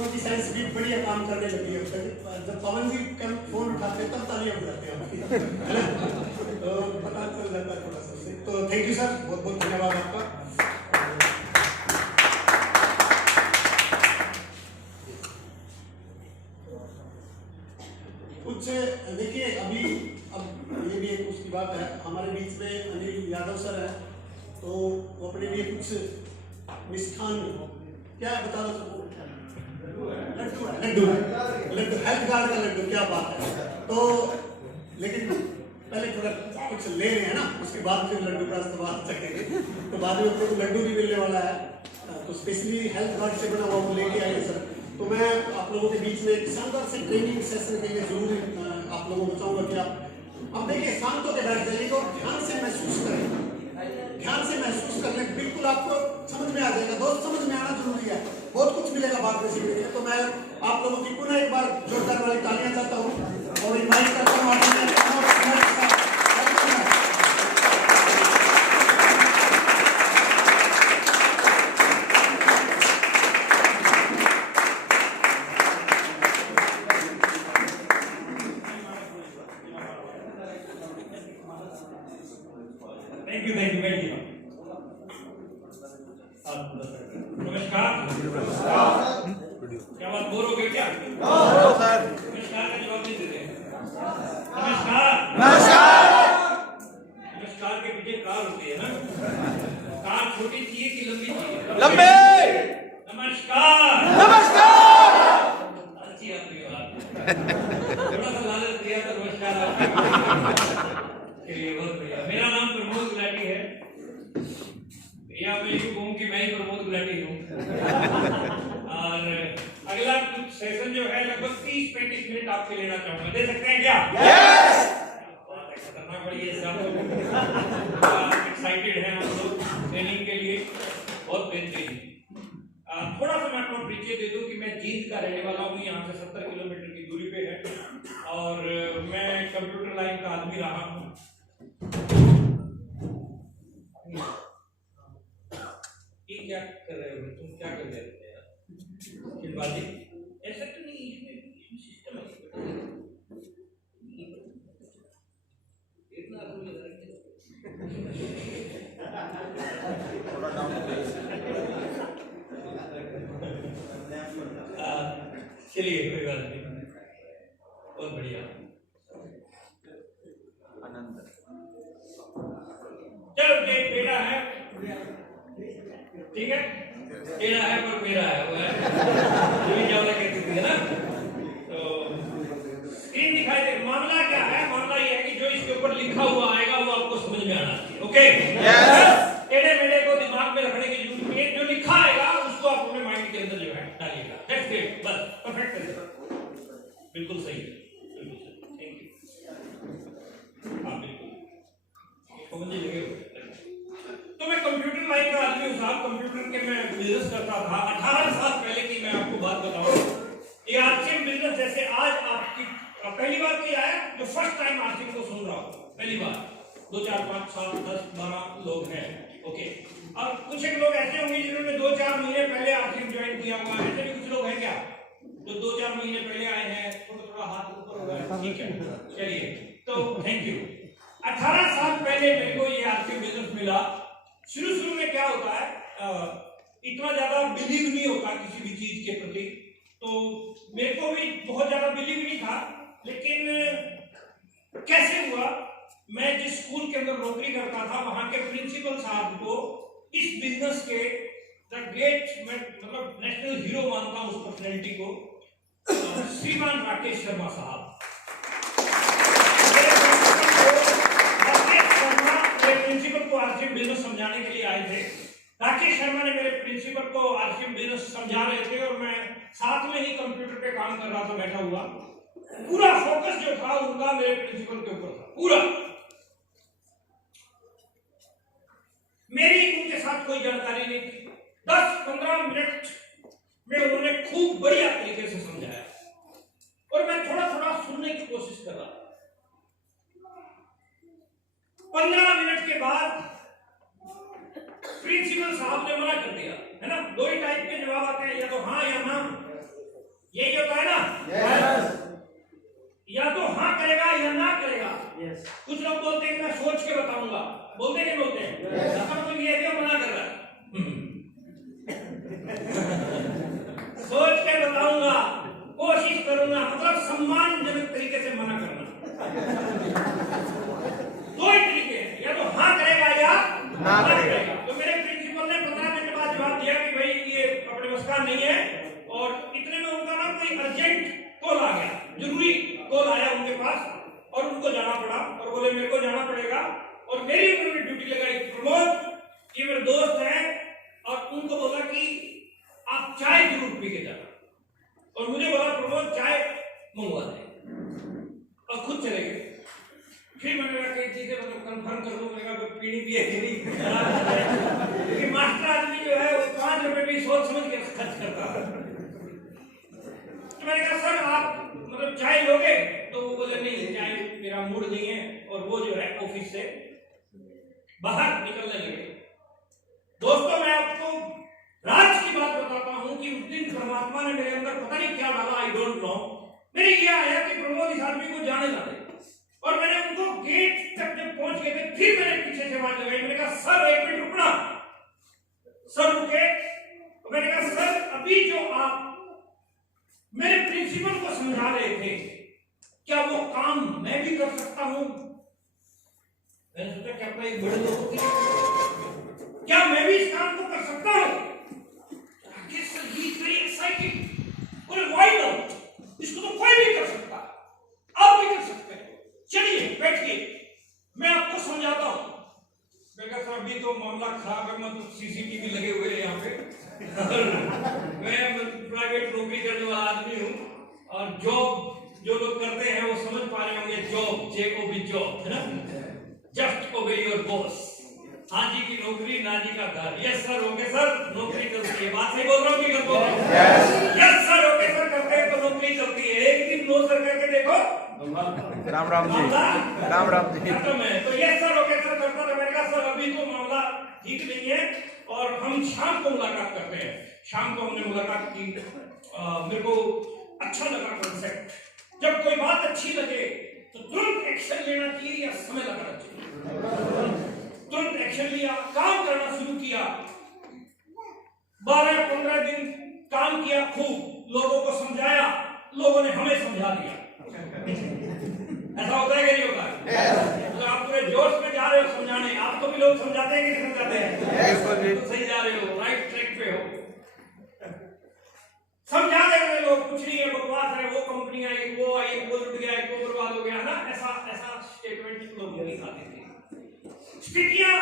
दोनों की साइंस भी बढ़िया काम करने लगी है। जब पवन जी कल फोन उठाते तब तालियां बजाते हैं आपकी, है ना? तो पता चल जाता है थोड़ा सा। तो थैंक यू सर, बहुत बहुत धन्यवाद आपका। कुछ देखिए अभी अब ये भी एक उसकी बात है, हमारे बीच में अनिल यादव सर है, तो वो अपने लिए कुछ मिष्ठान क्या बता दो, लड्डू है, लड्डू हेल्थ कार्ड का लड्डू, क्या बात है। तो लेकिन पहले थोड़ा कुछ ले रहे हैं ना, उसके बाद फिर लड्डू का इस्तेमाल चखेंगे। तो बाद में अपने को लड्डू भी मिलने वाला है, तो स्पेशली हेल्थ कार्ड से बना हुआ वो लेके आए सर। तो मैं आप लोगों के बीच में एक शानदार से ट्रेनिंग सेशन के लिए जरूर आप लोगों को चाहूंगा कि आप अब देखिए शांत होकर बैठ जाइए और ध्यान से महसूस करें, ध्यान से महसूस करने बिल्कुल आपको समझ में आ जाएगा। दोस्त समझ में आना जरूरी है, बहुत कुछ मिलेगा बाद में सीखने के। तो मैं आप लोगों की पुनः एक बार जोरदार वाली तालियां चाहता हूँ और इनवाइट करता हूँ थैंक यू वेरी मच। नमस्कार। क्या बात, बोर हो गए क्या? नमस्कार का जवाब नहीं देते। नमस्कार नमस्कार के पीछे कार होती है ना, कार छोटी चाहिए कि लंबी चाहिए? लंबे। नमस्कार अच्छी आपकी बात, थोड़ा सा लालच दिया तो नमस्कार आपकी। चलिए बहुत बढ़िया। मेरा नाम प्रमोद गुलाटी है, या मैं यूँ कहूँ कि मैं ही प्रमोद गुलाटी हूँ। और अगला कुछ सेशन जो है लगभग 30-35 मिनट आपके लेना चाहूँगा, दे सकते हैं क्या? यस। खतरनाक बढ़िया, सब एक्साइटेड हैं हम लोग ट्रेनिंग के लिए, बहुत बेहतरीन। थोड़ा सा मैं आपको परिचय दे दूं कि मैं जींद का रहने वाला हूँ, यहाँ से 70 किलोमीटर की दूरी पे है, और मैं कंप्यूटर लाइन का आदमी रहा हूँ। क्या कर रहे हो तुम, क्या कर रहे हो यार? बाजी ऐसा तो नहीं, इसमें सिस्टम है इतना चलिए कोई बात नहीं, बहुत बढ़िया। आनंद। चलो ये बेटा है, ठीक है, तेरा है पर मेरा है, वो है जीवी चावला कहती थी ना। तो स्क्रीन दिखाई दे, मामला क्या है? मामला ये है कि जो इसके ऊपर लिखा हुआ आएगा वो आपको समझ में आना चाहिए। ओके टेढ़े मेढ़े को दिमाग में रखने की जरूरत नहीं है, जो लिखा आएगा उसको आप अपने माइंड के अंदर जो है डालिएगा। दैट्स इट, बस परफेक्ट है, बिल्कुल सही है, बिल्कुल सही। Thank you. हाँ बिल्कुल समझ लगे हो। तो मैं कंप्यूटर लाइन का आदमी हूँ साहब, कंप्यूटर के मैं बिजनेस करता था 18 साल पहले की। मैं आपको बात बताऊँ, ये आरसीएम बिजनेस जैसे आज आपकी पहली बार किया है, जो फर्स्ट टाइम आरसीएम को सुन रहा हूँ, पहली बार 2 4 5 7 10 12 लोग हैं। ओके, और कुछ एक लोग ऐसे होंगे जिन्होंने 2-4 महीने पहले आरसीएम ज्वाइन किया हुआ है, ऐसे भी कुछ लोग हैं क्या जो 2-4 महीने पहले आए हैं? थोड़ा हाथ ऊपर होगा, ठीक है, चलिए। तो थैंक यू। 18 साल पहले मेरे को ये आरसीएम बिजनेस मिला। शुरू में क्या होता है, इतना ज्यादा बिलीव नहीं होता किसी भी चीज के प्रति, तो मेरे को भी बहुत ज्यादा बिलीव नहीं था। लेकिन कैसे हुआ, मैं जिस स्कूल के अंदर नौकरी करता था वहां के प्रिंसिपल साहब को इस बिजनेस के द ग्रेट, मैं मतलब नेशनल हीरो मानता हूं उस पर्सनैलिटी को, श्रीमान राकेश शर्मा साहब। प्रिंसिपल को आरसीएम बिजनेस समझाने के लिए आए थे। राकेश शर्मा ने मेरे प्रिंसिपल को आरसीएम बिजनेस समझा रहे थे और मैं साथ में ही कंप्यूटर पे काम कर रहा था बैठा हुआ। पूरा फोकस जो था उनका मेरे प्रिंसिपल के ऊपर था, पूरा। मेरी उनके साथ कोई जानकारी नहीं थी। 10-15 मिनट में उन्होंने खूब बढ़िया तरीके से समझाया और मैं थोड़ा थोड़ा सुनने की कोशिश कर रहा था। 15 मिनट के बाद प्रिंसिपल साहब ने मना कर दिया, है ना। 2 ही टाइप के जवाब आते हैं, या तो हाँ या ना। यही होता है ना? या तो हाँ करेगा या ना करेगा। कुछ लोग बोलते हैं मैं सोच के बताऊंगा, बोलते नहीं बोलते हैं? इसका मतलब ये है कि मना कर रहा है। सोच के बताऊंगा, कोशिश करूंगा, मतलब सम्मानजनक तरीके से मना करना। दो ही तरीके हैं, या तो हाँ करेगा या ना करेगा। तो मेरे प्रिंसिपल ने 15 मिनट बाद जवाब दिया कि भाई ये अपने बस का नहीं है, और इतने में उनका ना कोई अर्जेंट कॉल आ गया, जरूरी कॉल आया उनके पास, और उनको जाना पड़ा, और बोले मेरे को जाना पड़ेगा, और मेरी उन्होंने ड्यूटी लगाई। प्रमोद ये मेरे दोस्त हैं, और उनको बोला कि आप चाय जरूर पी के जाना, और मुझे बोला प्रमोद चाय मंगवा दे, और खुद चले गए। फिर मैंने कहा कई चीजें मतलब कंफर्म कर लूं, मैंने कहा पीनी भी है कि नहीं, क्योंकि मास्टर आदमी जो है वो 5 रुपए भी सोच समझ के खर्च करता है। तो मैंने कहा सर आप मतलब चाय लोगे? तो वो बोले नहीं चाय मेरा मूड नहीं है, और वो जो है ऑफिस से बाहर निकलने लगे। दोस्तों मैं आपको राज की बात बताता हूं कि उस दिन परमात्मा ने मेरे अंदर पता नहीं क्या डाला, आई डोंट नो। मेरे ये आया कि प्रमोद इस आदमी को जाने ना दे, और मैंने उनको गेट तक जब पहुंच गए थे, फिर मैंने पीछे से आवाज लगाई, मैंने कहा सर 1 मिनट रुकना। सर रुके, तो मैंने कहा सर अभी जो आप मेरे प्रिंसिपल को समझा रहे थे, क्या वो काम मैं भी कर सकता हूं? मैंने सोचा क्या कोई बड़े लोगों की, क्या मैं भी इस काम को कर सकता हूं? इसको तो कोई भी कर सकता, आप भी कर सकते हैं, चलिए बैठिए मैं आपको समझाता हूं। मैं कहता अभी तो मामला खराब है, मतलब सीसीटीवी लगे हुए हैं यहाँ पे। मैं प्राइवेट नौकरी करने वाला आदमी हूँ, और जॉब जो लोग करते हैं वो समझ पा रहे होंगे, जॉब JOB जॉब है ना, जस्ट ओबे योर बॉस। हाँ जी की नौकरी, ना जी का घर। यस सर ओके सर नौकरी चलती है, बात सही बोल रहा हूँ कि गलत बोल रहा हूँ? यस सर ओके सर करते हैं तो नौकरी चलती है। एक दिन नो सर करके देखो, राम राम जी, राम राम जी। खत्म है। तो यस सर ओके सर करता था। मैंने कहा सर अभी तो मामला ठीक नहीं है, और हम शाम को मुलाकात करते हैं। शाम को हमने मुलाकात की, मेरे को अच्छा लगा कॉन्सेप्ट। जब कोई बात अच्छी लगे तो तुरंत एक्शन लेना चाहिए या समय लगाना चाहिए? तुरंत एक्शन लिया, काम करना शुरू किया। 12-15 दिन काम किया, खूब लोगों को समझाया, लोगों ने हमें समझा दिया। ऐसा होता है कि नहीं होता है? तो आप पूरे जोश में जा रहे हो समझाने, आपको भी लोग समझाते हैं कि नहीं समझाते हैं? तो सही जा रहे हो, राइट ट्रैक पे हो। समझा दे रहे लोग, कुछ नहीं है, बकवास है, वो कंपनी आई, वो आई, वो लुट गया, वो बर्बाद हो गया, है ना? ऐसा स्टेटमेंट लोग नहीं खाते थे। स्थितियां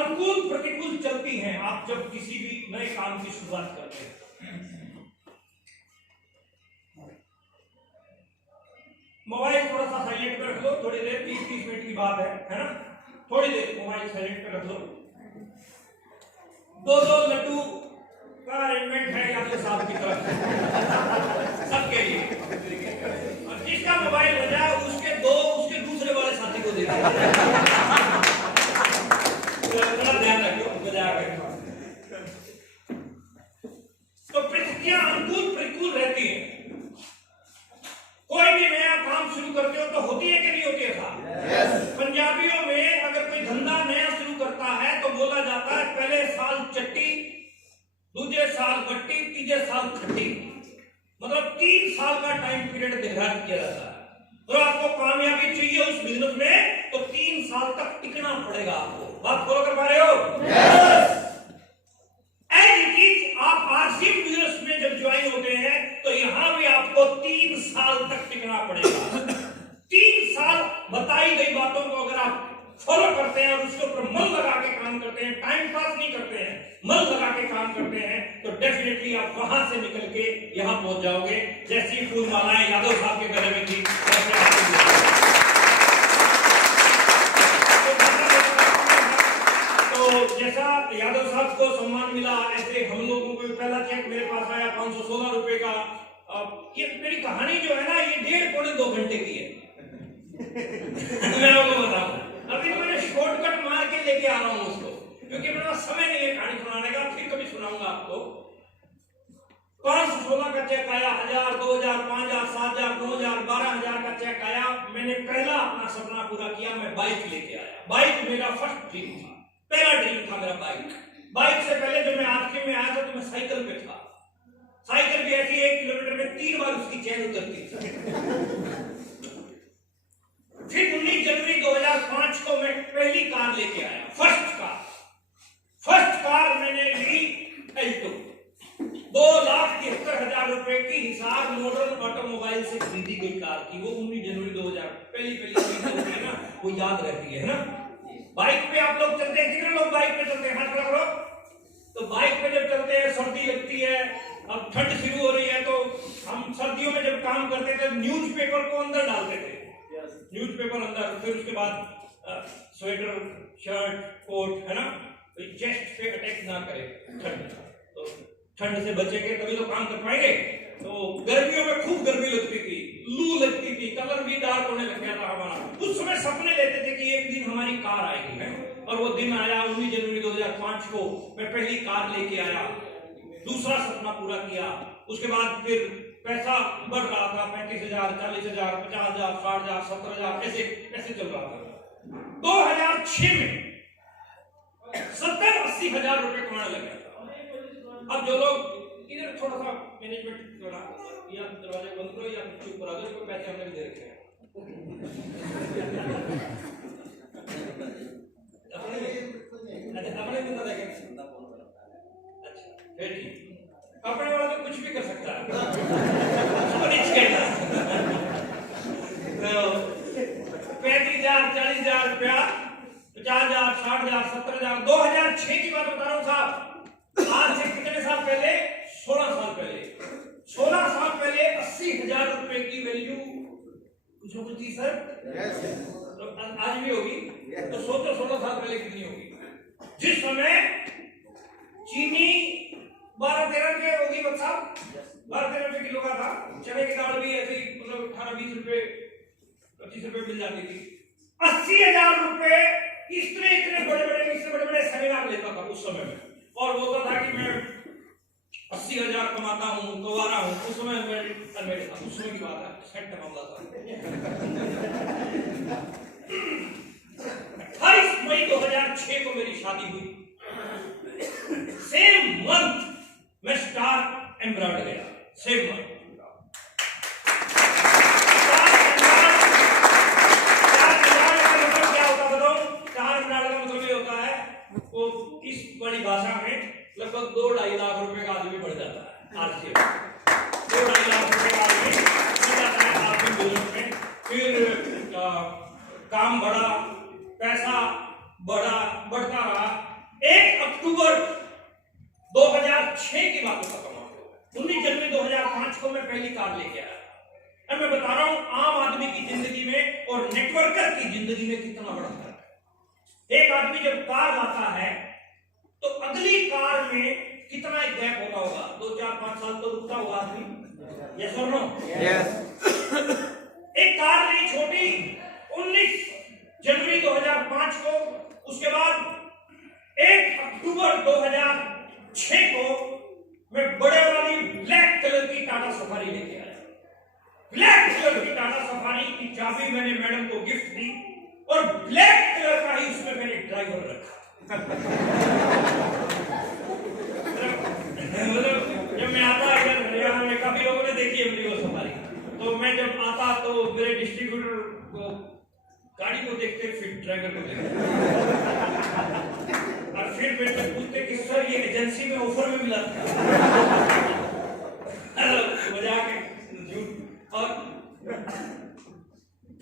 अनुकूल प्रतिकूल चलती हैं आप जब किसी भी नए काम की शुरुआत करते हैं। मोबाइल थोड़ा सा साइलेंट पे रख लो, थोड़ी देर, 30-30 मिनट की बात है ना? थोड़ी देर मोबाइल साइलेंट पे रख लो। 2-2 लड्डू का अरेंजमेंट है आपके साथ की तरफ सबके लिए, और जिसका मोबाइल बजा उसके दूसरे वाले साथी को दे दो। ध्यान रखो बजा के। तो परिस्थितियां अनुकूल प्रतिकूल रहती हैं। कोई भी नया काम शुरू करते हो तो होती है कि नहीं होती है साहब? पंजाबियों में अगर कोई धंधा नया शुरू करता है तो बोला जाता है पहले साल चट्टी, दूसरे साल बट्टी, तीसरे साल खट्टी। मतलब 3 साल का टाइम पीरियड निर्धारित किया जाता है। तो आपको कामयाबी चाहिए उस बिजनेस में तो 3 साल तक टिकना पड़ेगा आपको। बात फॉलो कर पा रहे हो? आप आरसी बिजनेस में जब ज्वाइन होते हैं तो यहां भी आपको 3 साल तक टिकना पड़ेगा। 3 साल बताई गई बातों को अगर आप फॉलो करते हैं और उसके ऊपर मन लगा के काम करते हैं, टाइम पास नहीं करते हैं, मन लगा के काम करते हैं, तो डेफिनेटली आप वहां से निकल के यहां पहुंच जाओगे। जैसी फूल मालाएं यादव साहब के गले में थी, तो जैसा यादव साहब को सम्मान मिला, ऐसे हम लोगों को पहला चेक मेरे पास आया 516 रुपए का। ये मेरी कहानी जो है ना, ये 1.5-2 घंटे की है। मैं आपको बताऊं, अभी तो मैंने शॉर्टकट मार के लेके आ रहा हूं उसको, क्योंकि मेरे पास समय नहीं है कहानी सुनाने का। फिर कभी सुनाऊंगा आपको। 516 का चेक आया, 1000, 2000, 5000, 7000, 9000, 12000 का चेक आया। मैंने पहला अपना सपना पूरा किया, मैं बाइक लेके आया। बाइक मेरा फर्स्ट ड्रीम था, पहला ड्रीम था मेरा बाइक। बाइक से पहले जब मैं आखिर में आया था तो मैं साइकिल पे था। साइकिल भी ऐसी 1 किलोमीटर में 3 बार उसकी चेन उतरती थी। फिर 19 जनवरी 2005 को मैं पहली कार लेके आया, फर्स्ट कार मैंने ली एल्टो। 2,73,000 रुपए की हिसार मॉडल ऑटोमोबाइल से खरीदी गई कार थी वो। 19 जनवरी 2000 पहली चीज होती है ना, वो याद रहती है ना। बाइक पे आप लोग चलते हैं, कितने लोग बाइक पे चलते हैं, हाथ खड़ा करो। तो बाइक पे जब चलते हैं, सर्दी लगती है, अब ठंड शुरू हो रही है, तो हम सर्दियों में जब काम करते थे न्यूज़पेपर को अंदर डालते थे, न्यूज़पेपर अंदर, फिर उसके बाद स्वेटर, शर्ट, कोट, है ना, तो चेस्ट पे अटैक ना करे ठंड, तो ठंड से बचेंगे तभी तो काम कर पाएंगे। तो गर्मियों में खूब गर्मी लगती थी, लू लगती थी, कलर भी डार्क होने लग गया था हमारा। उस समय सपने लेते थे कि एक दिन हमारी कार आएगी, है, और वो दिन आया। 19 जनवरी 2005 को मैं पहली कार लेके आया, दूसरा सपना पूरा किया। उसके बाद फिर पैसा बढ़ रहा था, 35,000, 40,000, 50,000, 60,000, 70,000, ऐसे चल रहा था। 2006 में 70-80 हजार रुपए कमाने लगे। अब जो लोग इधर थोड़ा सा मैनेजमेंट करा, या दरवाजे बंद करो या चुप करा दो, इसको पैसे हमने भी दे रखे हैं। अपने बंदा देखें, अच्छा फिर ठीक, अपने वाला तो कुछ भी कर सकता है। 35,000, 40,000 रुपया, 50,000, 60,000, 70,000। 2006 की बात बता रहा हूँ साहब, आज से कितने साल पहले, 16 साल पहले, 16 साल पहले 80,000 रुपए की वैल्यू कुछ हो थी सर, तो आज भी होगी, तो सोचो 16 साल पहले कितनी होगी। जिस समय चीनी 12-13 रुपए होगी, बच्चा 12-13 रुपए किलो का था, चने की दाल भी ऐसे ही मतलब 18-20 रुपए 25 रुपए मिल जाती थी। 80,000 रुपए इतने बड़े सेमिनार लेता था उस समय में, और बोलता था कि मैं 80,000 कमाता हूँ, गवारा हूँ। उस समय मेरे था, उस समय की बात है, सेट मामला था। 28 मई 2006 को मेरी शादी हुई। सेम मंथ मैं स्टार एम्ब्रॉयड गया, सेम मंथ। बड़ी भाषा में लगभग 2-2.5 लाख रुपए का आदमी बढ़ जाता है आरसीएम, 2-2.5 लाख रुपए का आदमी बढ़ जाता है आर्थिक बिजनेस में। फिर काम बढ़ा, पैसा बढ़ता रहा। 1 अक्टूबर 2006 की बात खत्म हो गई। 19 जनवरी 2005 को मैं पहली कार लेके आया। अब मैं बता रहा हूं आम आदमी की जिंदगी में और नेटवर्कर की जिंदगी में कितना बड़ा फर्क है। एक आदमी जब कार लाता है तो अगली कार में कितना एक गैप होता होगा, 2, 4, 5 साल तो रुकता होगा आदमी, यस और नो? यस। एक कार ली छोटी 19 जनवरी 2005 को, उसके बाद 1 अक्टूबर 2006 को मैं बड़े वाली ब्लैक कलर की टाटा सफारी लेके आया। ब्लैक कलर की टाटा सफारी की चाबी मैंने मैडम को गिफ्ट दी, और ब्लैक कलर का ही उसमें मैंने ड्राइवर रखा। जब मैं आता इधर हरियाणा में, काफी लोगों ने देखी है मेरी वो सफारी, तो मैं जब आता तो मेरे डिस्ट्रीब्यूटर को गाड़ी को देखते, फिर ड्राइवर को देखते, और फिर मेरे से पूछते कि सर ये एजेंसी में ऑफर में मिला था। मजाक है, झूठ। और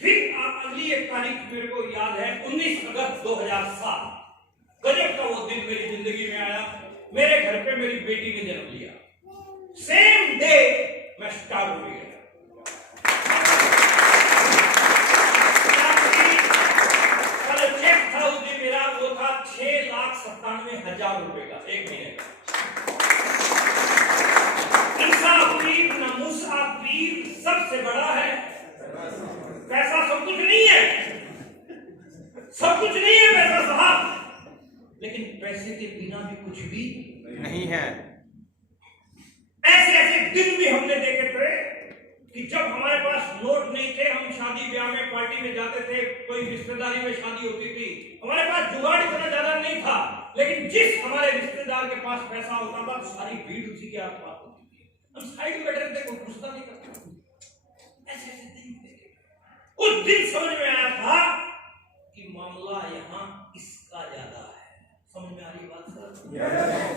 फिर अगली एक तारीख मेरे को याद है, 19 अगस्त 2007, गजब का वो दिन मेरी जिंदगी में आया। मेरे घर पे मेरी बेटी ने जन्म लिया। सेम डे मैं स्टार हो गया। चेक था उस दिन मेरा, वो था 6,97,000 रुपए का, एक महीने का। दिन भी हमने देखे थे कि जब हमारे पास नोट नहीं थे, हम शादी ब्याह में पार्टी में जाते थे, कोई रिश्तेदारी में शादी होती थी, हमारे पास जुगाड़ इतना ज्यादा नहीं था, लेकिन जिस हमारे रिश्तेदार के पास पैसा होता था सारी भीड़ उसी के आसपास होती थी। हम साइड में बैठे थे, कोई पूछता नहीं करता। ऐसे ऐसे दिन देखे, उस दिन समझ में आया था कि मामला यहाँ इसका ज्यादा है। समझ में आ रही बात सर?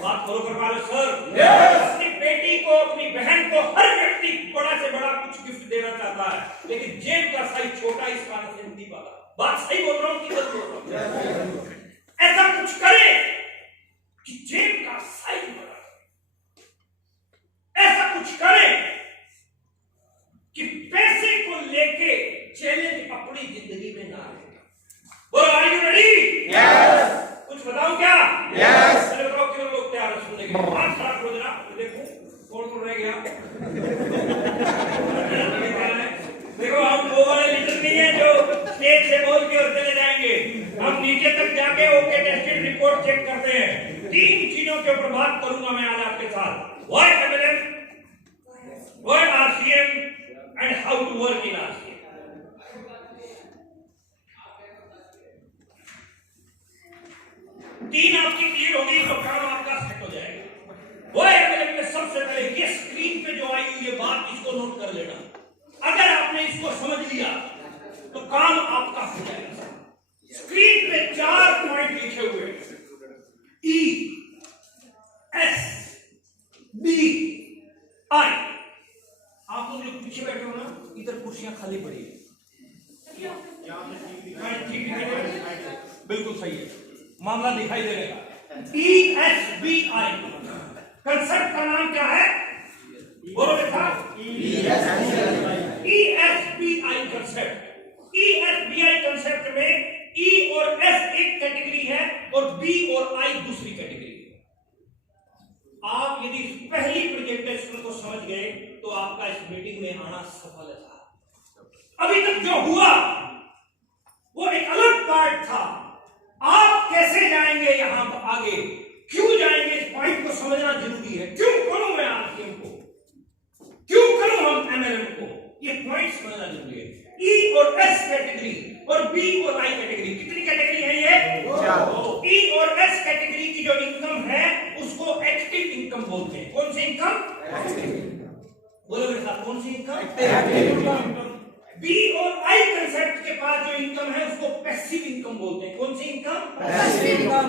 बात फॉलो कर पा रहे सर? अपनी बेटी को, अपनी बहन को हर व्यक्ति बड़ा से बड़ा कुछ गिफ्ट देना चाहता है, लेकिन जेब का साइज छोटा, इस कारण से नहीं पाता। बात सही बोल रहा हूँ कि गलत बोल रहा हूँ? ऐसा कुछ करे कि जेब का साइज बड़ा, ऐसा कुछ करे कि पैसे को लेके चैलेंज अपनी जिंदगी में ना आए। बोलो, आर यू रेडी? यस। कुछ बताऊं क्या? यस। चलो बताओ कितने लोग तैयार हैं सुनने के लिए? हाथ खड़ा करो जरा, देखो कौन रह गया। देखो, हम वो वाले लीडर नहीं है जो स्टेज से बोल के और चले जाएंगे। हम नीचे तक जाके ओके टेस्टेड रिपोर्ट चेक करते हैं। 3 चीजों के ऊपर बात करूंगा मैं आज आपके साथ। What MLM, what RCM and how to work in RCM. तीन आपकी क्लियर होगी तो काम आपका सेट हो जाएगा। वो एमएलएम में सबसे पहले ये स्क्रीन पे जो आई हुई ये बात, इसको नोट कर लेना। अगर आपने इसको समझ लिया तो काम आपका हो जाएगा। स्क्रीन पे 4 पॉइंट लिखे हुए, E S B I। आप लोग जो पीछे बैठे हो ना, इधर कुर्सियां खाली पड़ी है, बिल्कुल सही है, मामला दिखाई दे रहा है। ESBI कंसेप्ट का नाम क्या है? बोलो बेटा। ESBI concept. ESBI कंसेप्ट में E और S एक कैटेगरी है और B और I दूसरी कैटेगरी है। आप यदि पहली प्रेजेंटेशन को समझ गए तो आपका इस मीटिंग में आना सफल था। अभी तक जो हुआ वो एक अलग पार्ट था। आप कैसे जाएंगे यहां आगे, क्यों जाएंगे, इस पॉइंट को समझना जरूरी है। क्यों करूं मैं आरसीएम को, क्यों करूं हम एमएलएम को, ये पॉइंट समझना जरूरी है। ई और एस कैटेगरी और बी और आई कैटेगरी, कितनी कैटेगरी है ये? ई और एस कैटेगरी की जो इनकम है उसको एक्टिव इनकम बोलते हैं। कौन सी इनकम? बोलो मेरे साथ, कौन सी इनकम? बी और आई कंसेप्ट के पास जो इनकम है उसको पैसिव इनकम बोलते हैं। कौन सी income? Passive income.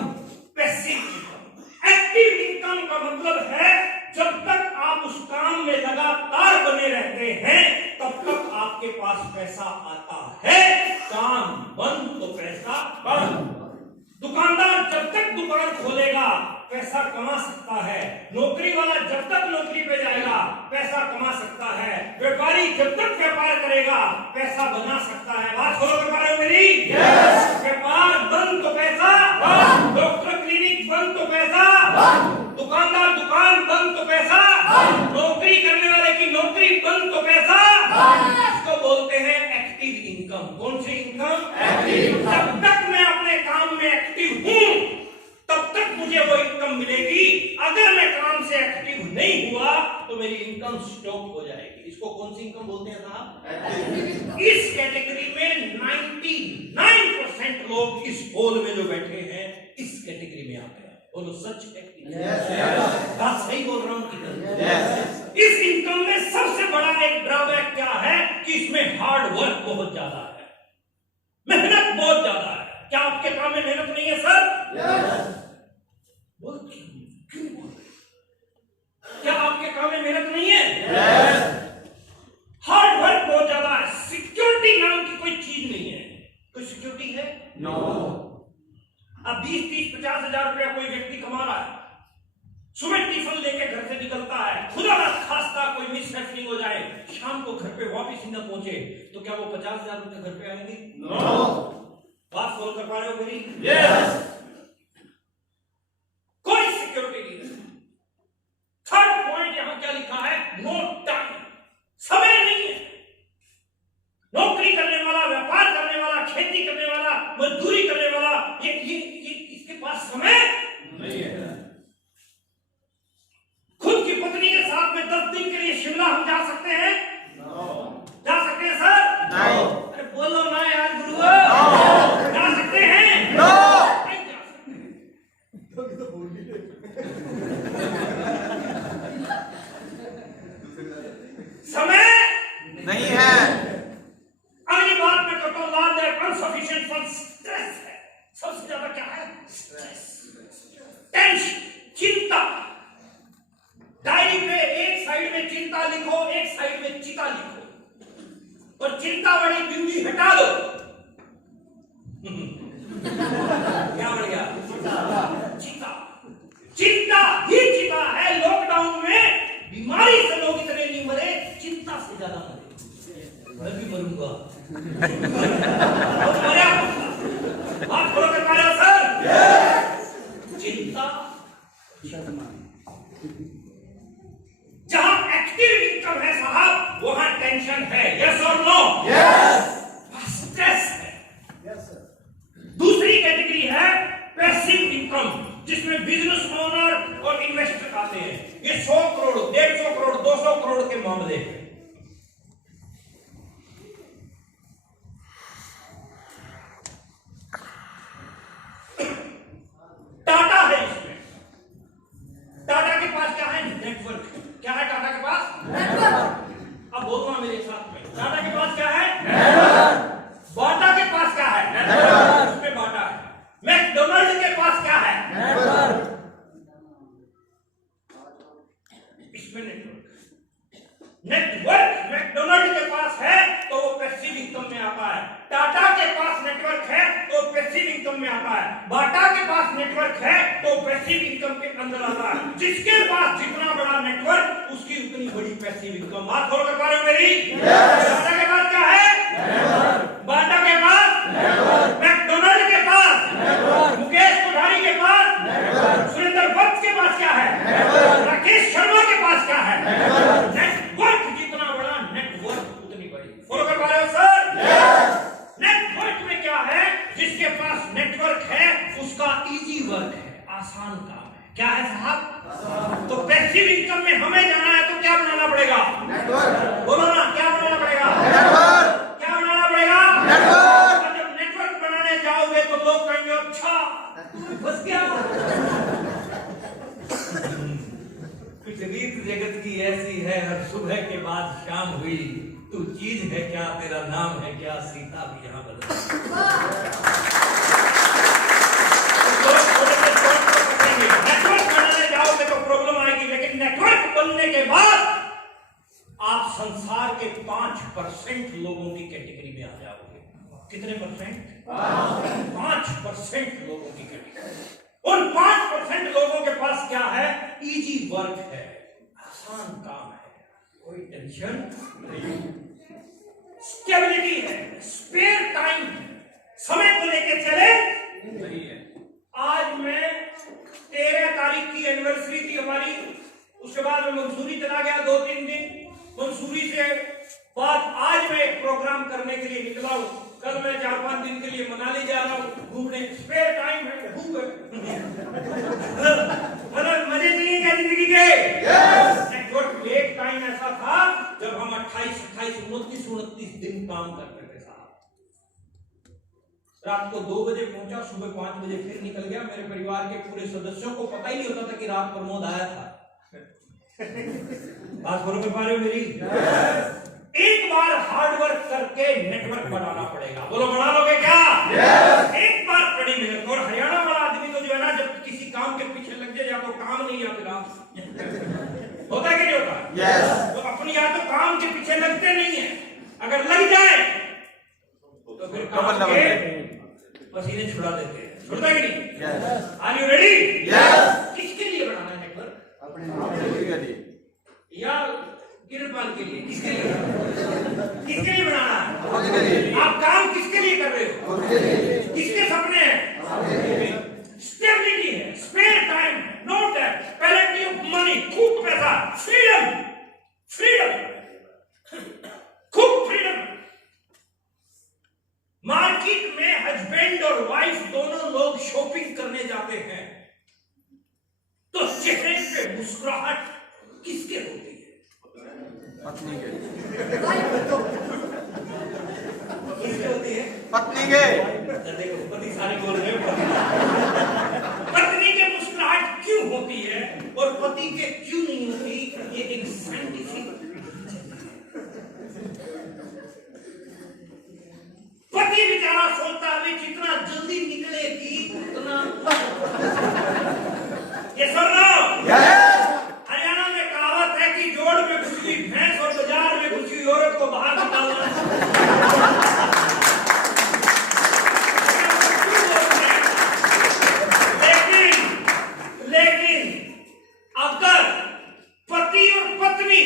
Passive income. Active income का मतलब है जब तक आप उस काम में लगातार बने रहते हैं तब तक आपके पास पैसा आता है। काम बंद तो पैसा बंद। दुकानदार जब तक दुकान खोलेगा पैसा कमा सकता है। नौकरी वाला जब तक नौकरी पे जाएगा पैसा कमा सकता है। व्यापारी जब तक व्यापार करेगा पैसा बना सकता है। बात फॉलो कर पा रहे हो मेरी? यस। व्यापार बंद तो पैसा बंद। डॉक्टर क्लिनिक बंद तो पैसा बंद। दुकानदार दुकान बंद तो पैसा बंद। नौकरी करने वाले की नौकरी बंद तो पैसा बंद। इसको बोलते हैं एक्टिव इनकम। कौन सी इनकम? एक्टिव। जब तक मैं अपने काम में एक्टिव हूं तब तक मुझे वो इनकम मिलेगी। अगर मैं काम से एक्टिव नहीं हुआ तो मेरी इनकम स्टॉप हो जाएगी। इसको कौन सी इनकम बोलते हैं साहब? इस कैटेगरी में 99% लोग इस हॉल में जो बैठे हैं इस कैटेगरी में आते हैं। बोलो सच है? बात सही बोल रहा हूँ कि इस इनकम में सबसे बड़ा एक ड्रॉबैक क्या है कि इसमें हार्ड वर्क बहुत ज्यादा है, मेहनत बहुत ज्यादा है। क्या आपके काम में मेहनत नहीं है सर? बोल क्यों बोल? क्या आपके काम में मेहनत नहीं है? हार्ड वर्क बहुत ज्यादा है। सिक्योरिटी नाम की कोई चीज नहीं है। कोई सिक्योरिटी है? नो। अब 20, 30, 50 हजार रुपया कोई व्यक्ति कमा रहा है, सुबह टिफिन लेके घर से निकलता है, खुदा ना खास्ता कोई मिसहैपनिंग हो जाए, शाम को घर पे वापस न पहुंचे तो क्या वो 50,000 रुपये घर पे आएंगे? नो। बात फॉलो कर पा रहे हो मेरी? यस। कोई सिक्योरिटी नहीं है। थर्ड पॉइंट यहां क्या लिखा है? नो टाइम, समय नहीं है। नौकरी करने वाला, व्यापार करने वाला, खेती करने वाला, मजदूरी करने वाला, ये इसके पास समय नहीं है। खुद की पत्नी के साथ में 10 दिन के लिए शिमला हम जा सकते हैं? जा सकते हैं सर? अरे बोलो ना यार गुरु, जा सकते हैं? नहीं जा सकते। समय नहीं है। अगली बात मैं कहता हूं, लार्ज अनसफिशिएंट फंड स्ट्रेस है। सबसे ज्यादा क्या है? स्ट्रेस, टेंशन, चिंता। डायरी पे एक साइड में चिंता लिखो, एक साइड में चिता लिखो, और चिंता वाली बिंदी हटा लो। क्या बढ़ गया? चिता। चिंता ही चिता है। लॉकडाउन में बीमारी से लोग इतने नहीं मरे, चिंता से ज्यादा मरे। मैं भी मरूंगा। हाथ खोलो कर पा रहे हो सर? चिंता। जहां एक्टिव इनकम है साहब, वहां टेंशन है। यस और नो? यस। स्ट्रेस है। Yes sir. दूसरी कैटेगरी है पैसिव इनकम, जिसमें बिजनेस ओनर और इन्वेस्टर आते हैं। ये 100 करोड़, 150 करोड़, 200 करोड़ के मामले हैं। टाटा है इसमें। टाटा के पास क्या है? नेटवर्क। क्या है टाटा के पास? नेटवर्क। अब बोलना मेरे साथ में, टाटा के पास क्या है? नेटवर्क। बाटा के पास क्या है? नेटवर्क। उसमें बाटा है। मैकडोनल्ड के पास क्या है? नेटवर्क। इसमें नेटवर्क। नेटवर्क मैकडोनल्ड के पास है तो वो पैसिव इनकम में आता है। टाटा के पास नेटवर्क है तो पैसिव इनकम में आता है। बाटा के पास नेटवर्क है तो पैसिव इनकम के अंदर आता है। जिसके पास जितना बड़ा नेटवर्क, उसकी उतनी बड़ी पैसिव इनकम। बात खोल कर पा रहे हो मेरी? टाटा के पास क्या है? नेटवर्क। बाटा के पास नेटवर्क। मैकडोनल्ड के पास नेटवर्क। मुकेश कोठारी के पास नेटवर्क। सुरेंद्र वत्स के पास क्या है? नेटवर्क। राकेश शर्मा के पास क्या है? नेटवर्क। नेटवर्क जितना बड़ा, नेटवर्क उतनी बड़ी। फॉलो कर पा रहे हो सर? नेटवर्क में क्या है? जिसके पास नेटवर्क है उसका इजी वर्क है, आसान काम है। क्या है साहब? तो पैसिव इनकम में हमें जाना है तो क्या बनाना पड़ेगा? नेटवर्क। बोलो ना, क्या बनाना पड़ेगा? नेटवर्क। क्या बनाना पड़ेगा? नेटवर्क। जब नेटवर्क बनाने जाओगे तो लोग कहेंगे अच्छा बस क्या। कुछ रीत जगत की ऐसी है, हर सुबह के बाद शाम हुई। तू चीज है क्या, तेरा नाम है क्या, सीता भी यहाँ बदल। नेटवर्क बनाने जाओगे तो प्रॉब्लम आएगी, लेकिन नेटवर्क बनने के बाद आप संसार के 5% लोगों की कैटेगरी में आ जाओगे। कितने परसेंट? 5% लोगों की कैटेगरी। उन 5% लोगों के पास क्या है? इजी वर्क है, आसान काम है, कोई टेंशन नहीं, स्टेबिलिटी है, स्पेयर टाइम है, समय को लेके चले नहीं है। आज मैं 13 तारीख की एनिवर्सरी थी हमारी, उसके बाद मैं मंसूरी चला गया 2-3 दिन। मंसूरी से बाद आज मैं एक प्रोग्राम करने के लिए निकला हूं। कल मैं 4-5 दिन के लिए मनाली जा रहा हूं घूमने। स्पेयर टाइम है, मतलब मजे चाहिए क्या जिंदगी के? नेटवर्क एक टाइम ऐसा था जब हम 28, 29 दिन काम करते थे साहब। रात को 2 बजे पहुंचा, सुबह 5 बजे फिर निकल गया। मेरे परिवार के पूरे सदस्यों को पता ही नहीं होता था कि रात प्रमोद आया था। बात फॉलो कर पा रहे हो मेरी? एक बार हार्ड वर्क करके नेटवर्क बनाना पड़ेगा। बोलो बना लोगे क्या? एक बार कड़ी मेहनत। और हरियाणा वाला आदमी तो जो है ना, जब किसी काम के पीछे लग जाए, या तो काम नहीं या फिर होता है कि नहीं होता? तो अपनी या तो काम के पीछे लगते नहीं है, अगर लग जाए तो फिर काम के पसीने छुड़ा देते हैं। छुड़ता है कि नहीं? Are you ready? किसके लिए बनाना है नेटवर्क? अपने लिए या किरपाल के लिए? किसके लिए? किसके लिए बनाना है? आप काम किसके लिए कर रहे हो? किसके सपने हैं? स्टेबिलिटी है, spare time, no debt, plenty of money, खूब पैसा, फ्रीडम, फ्रीडम, खूब फ्रीडम। मार्केट में हस्बैंड और वाइफ दोनों लोग शॉपिंग करने जाते हैं तो चेहरे पे मुस्कुराहट किसके होती है? पत्नी के किसके होती है? पत्नी के देखो पति सारे बोल रहे हो। पत्नी के मुस्कुराहट क्यों होती है और पति के क्यों नहीं होती, ये एक साइंटिफिक। पति बेचारा सोचता है जितना जल्दी निकलेगी उतना। ये सुन रहा हो? हरियाणा में कहावत है कि जोड़ में घुसी हुई भैंस और बाजार में घुसी हुई औरत को बाहर निकालना। लेकिन अगर पति और पत्नी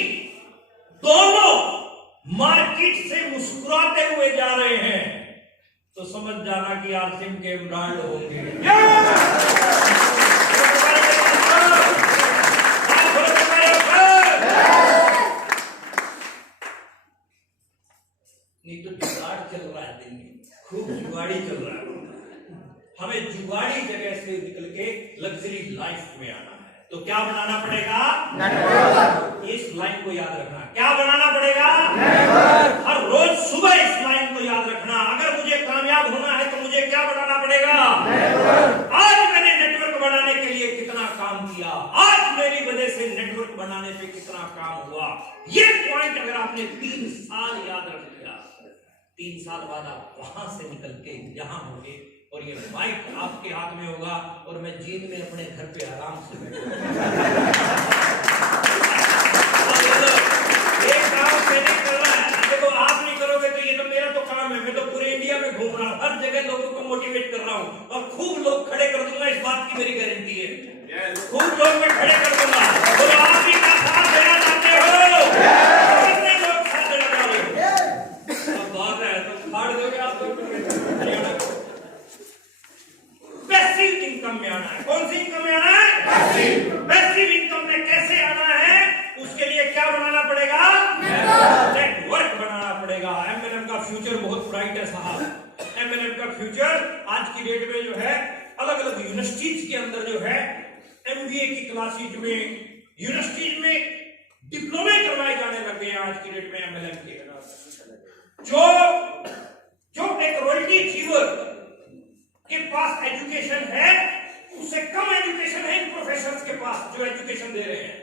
दोनों मार्केट से मुस्कुराते हुए जा रहे हैं तो समझ जाना कि आसिम के ब्रांड होंगे। नहीं तो जुगाड़ चल रहा है, दिन में खूब जुगाड़ी चल रहा है। हमें जुगाड़ी जगह से निकल के लग्जरी लाइफ में आना है, तो क्या बनाना पड़ेगा? इस लाइन को याद रखना। क्या बनाना पड़ेगा? हर रोज सुबह इस लाइन को याद रखना। अगर मुझे कामयाब होना है तो मुझे क्या बनाना पड़ेगा? आज मैंने नेटवर्क बनाने के लिए कितना काम किया, आज मेरी वजह से नेटवर्क बनाने पे कितना काम हुआ। ये पॉइंट अगर आपने 3 साल याद रख लिया, 3 साल बाद आप वहां से निकल के यहां होंगे और ये माइक आपके हाथ में होगा और मैं जेल में अपने घर पे आराम से बैठूंगा। एक काम मैंने कर रहा है, देखो आप नहीं करोगे तो ये तो मेरा तो काम है। मैं तो पूरे इंडिया में घूम रहा हूँ, हर जगह लोगों को मोटिवेट कर रहा हूँ और खूब लोग खड़े कर दूंगा, इस बात की मेरी गारंटी है। खूब लोग मैं खड़े कर दूंगा। तो आप भी का साथ देना चाहते हो? कितने लोग साथ देना चाह रहे हो? अब बात है तो फाड़ दोगे आप लोग। पैसिव इनकम में आना है। कौन सी इनकम में आना है? पैसिव इनकम में कैसे आना है? उसके लिए क्या बनाना पड़ेगा? नेटवर्क बनाना पड़ेगा। एमएलएम का फ्यूचर बहुत ब्राइट है साहब। एमएलएम का फ्यूचर आज की डेट में जो है अलग अलग यूनिवर्सिटीज के अंदर जो है एमबीए की क्लासेज में, यूनिवर्सिटीज में डिप्लोमे करवाए जाने लगे हैं आज की डेट में एमएलएम के। जो एक रॉयल्टी अचीवर के पास एजुकेशन है उससे कम एजुकेशन है इन प्रोफेसर्स के पास जो एजुकेशन दे रहे हैं।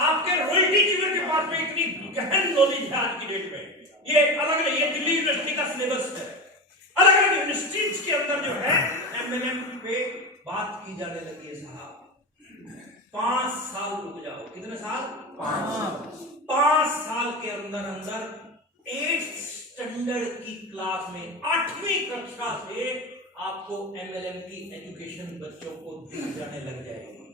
आपके रॉयल्टी अचीवर के पास में इतनी गहन नॉलेज है आज की डेट में। ये अलग अलग, ये दिल्ली यूनिवर्सिटी का सिलेबस है। अलग अलग यूनिवर्सिटीज के अंदर जो है एमएलएम पे बात की जाने लगी है साहब। 5 साल रुक जाओ। कितने साल? 5 साल के अंदर अंदर 8th स्टैंडर्ड की क्लास में 8वीं कक्षा से आपको एमएलएम की एजुकेशन बच्चों को दी जाने लग जाएगी।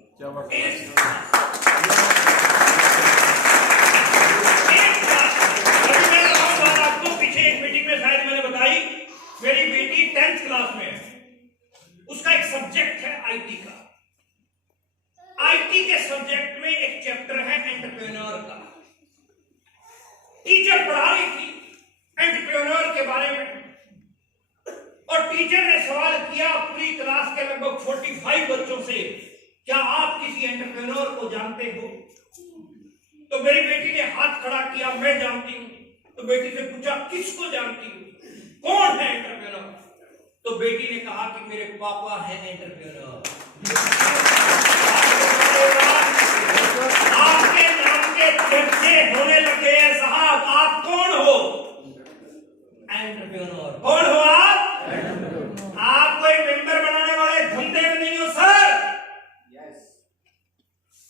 आपको पीछे एक मीटिंग में शायद मैंने बताई, मेरी बेटी 10th क्लास में है, उसका एक सब्जेक्ट है आईटी का। आईटी के सब्जेक्ट में एक चैप्टर है एंटरप्रेन्योर का। टीचर पढ़ा रही थी एंटरप्रेन्योर के बारे में और टीचर ने सवाल किया पूरी क्लास के लगभग 45 बच्चों से, क्या आप किसी एंटरप्रेन्योर को जानते हो? तो मेरी बेटी ने हाथ खड़ा किया, मैं जानती हूं। तो बेटी से पूछा किसको जानती हूँ, कौन है एंटरप्रेन्योर? तो बेटी ने कहा कि मेरे पापा हैं एंटरप्रेन्योर। आपके नाम के चर्चे होने लगे हैं साहब। आप कौन हो? एंटरप्रेन्योर। कौन हो आप? आप कोई मेंबर बनाने वाले धंधे में नहीं हो सर।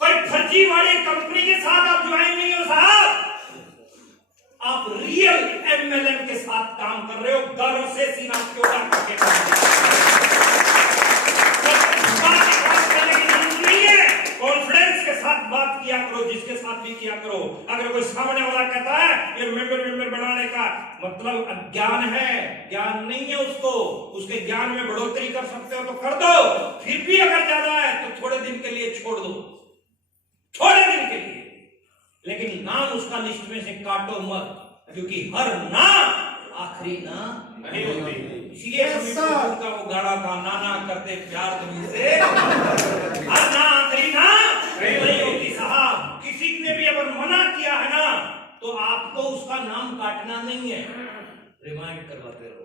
कोई फर्जी वाली कंपनी के साथ आप ज्वाइन नहीं हो साहब। आप रियल एमएलएम के साथ काम कर रहे हो। गर्व से सीना चौड़ा करके कॉन्फिडेंस के साथ बात किया करो, जिसके साथ भी किया करो। अगर कोई सामने वाला कहता है ये मेंबर बनाने का मतलब अज्ञान है, ज्ञान नहीं है उसको, उसके ज्ञान में बढ़ोतरी कर सकते हो तो कर दो। फिर भी अगर ज्यादा है तो थोड़े दिन के लिए छोड़ दो, थोड़े दिन के लिए। लेकिन नाम उसका लिस्ट में से काटो मत, क्योंकि हर नाम आखिरी ना नहीं होते। इसलिए का वो गाना था, नाना करते प्यार तुम्हें से, हर ना आखिरी ना नहीं होती साहब। किसी ने भी अगर मना किया है ना तो आपको उसका नाम काटना नहीं है, रिमाइंड करवाते रहो।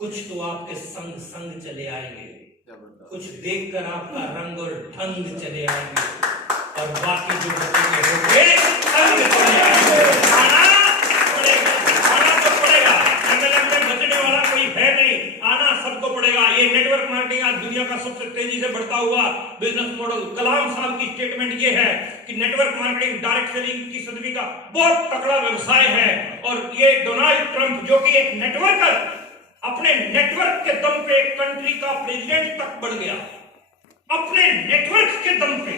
कुछ तो आपके संग संग चले आएंगे, कुछ देखकर आपका रंग और ढंग चले आएंगे, और बाकी जो बचेंगे संग चले आएंगे। आना तो पड़ेगा। MLM में बचने वाला कोई है नहीं, आना सबको पड़ेगा। ये नेटवर्क मार्केटिंग आज दुनिया का सबसे तेजी से बढ़ता हुआ बिजनेस मॉडल। कलाम साहब की स्टेटमेंट ये है कि नेटवर्क मार्केटिंग डायरेक्ट सेलिंग की सदी का बहुत तगड़ा व्यवसाय है। और ये डोनाल्ड ट्रंप जो कि एक नेटवर्कर, अपने नेटवर्क के दम पे एक कंट्री का प्रेसिडेंट तक बढ़ गया। अपने नेटवर्क के दम पे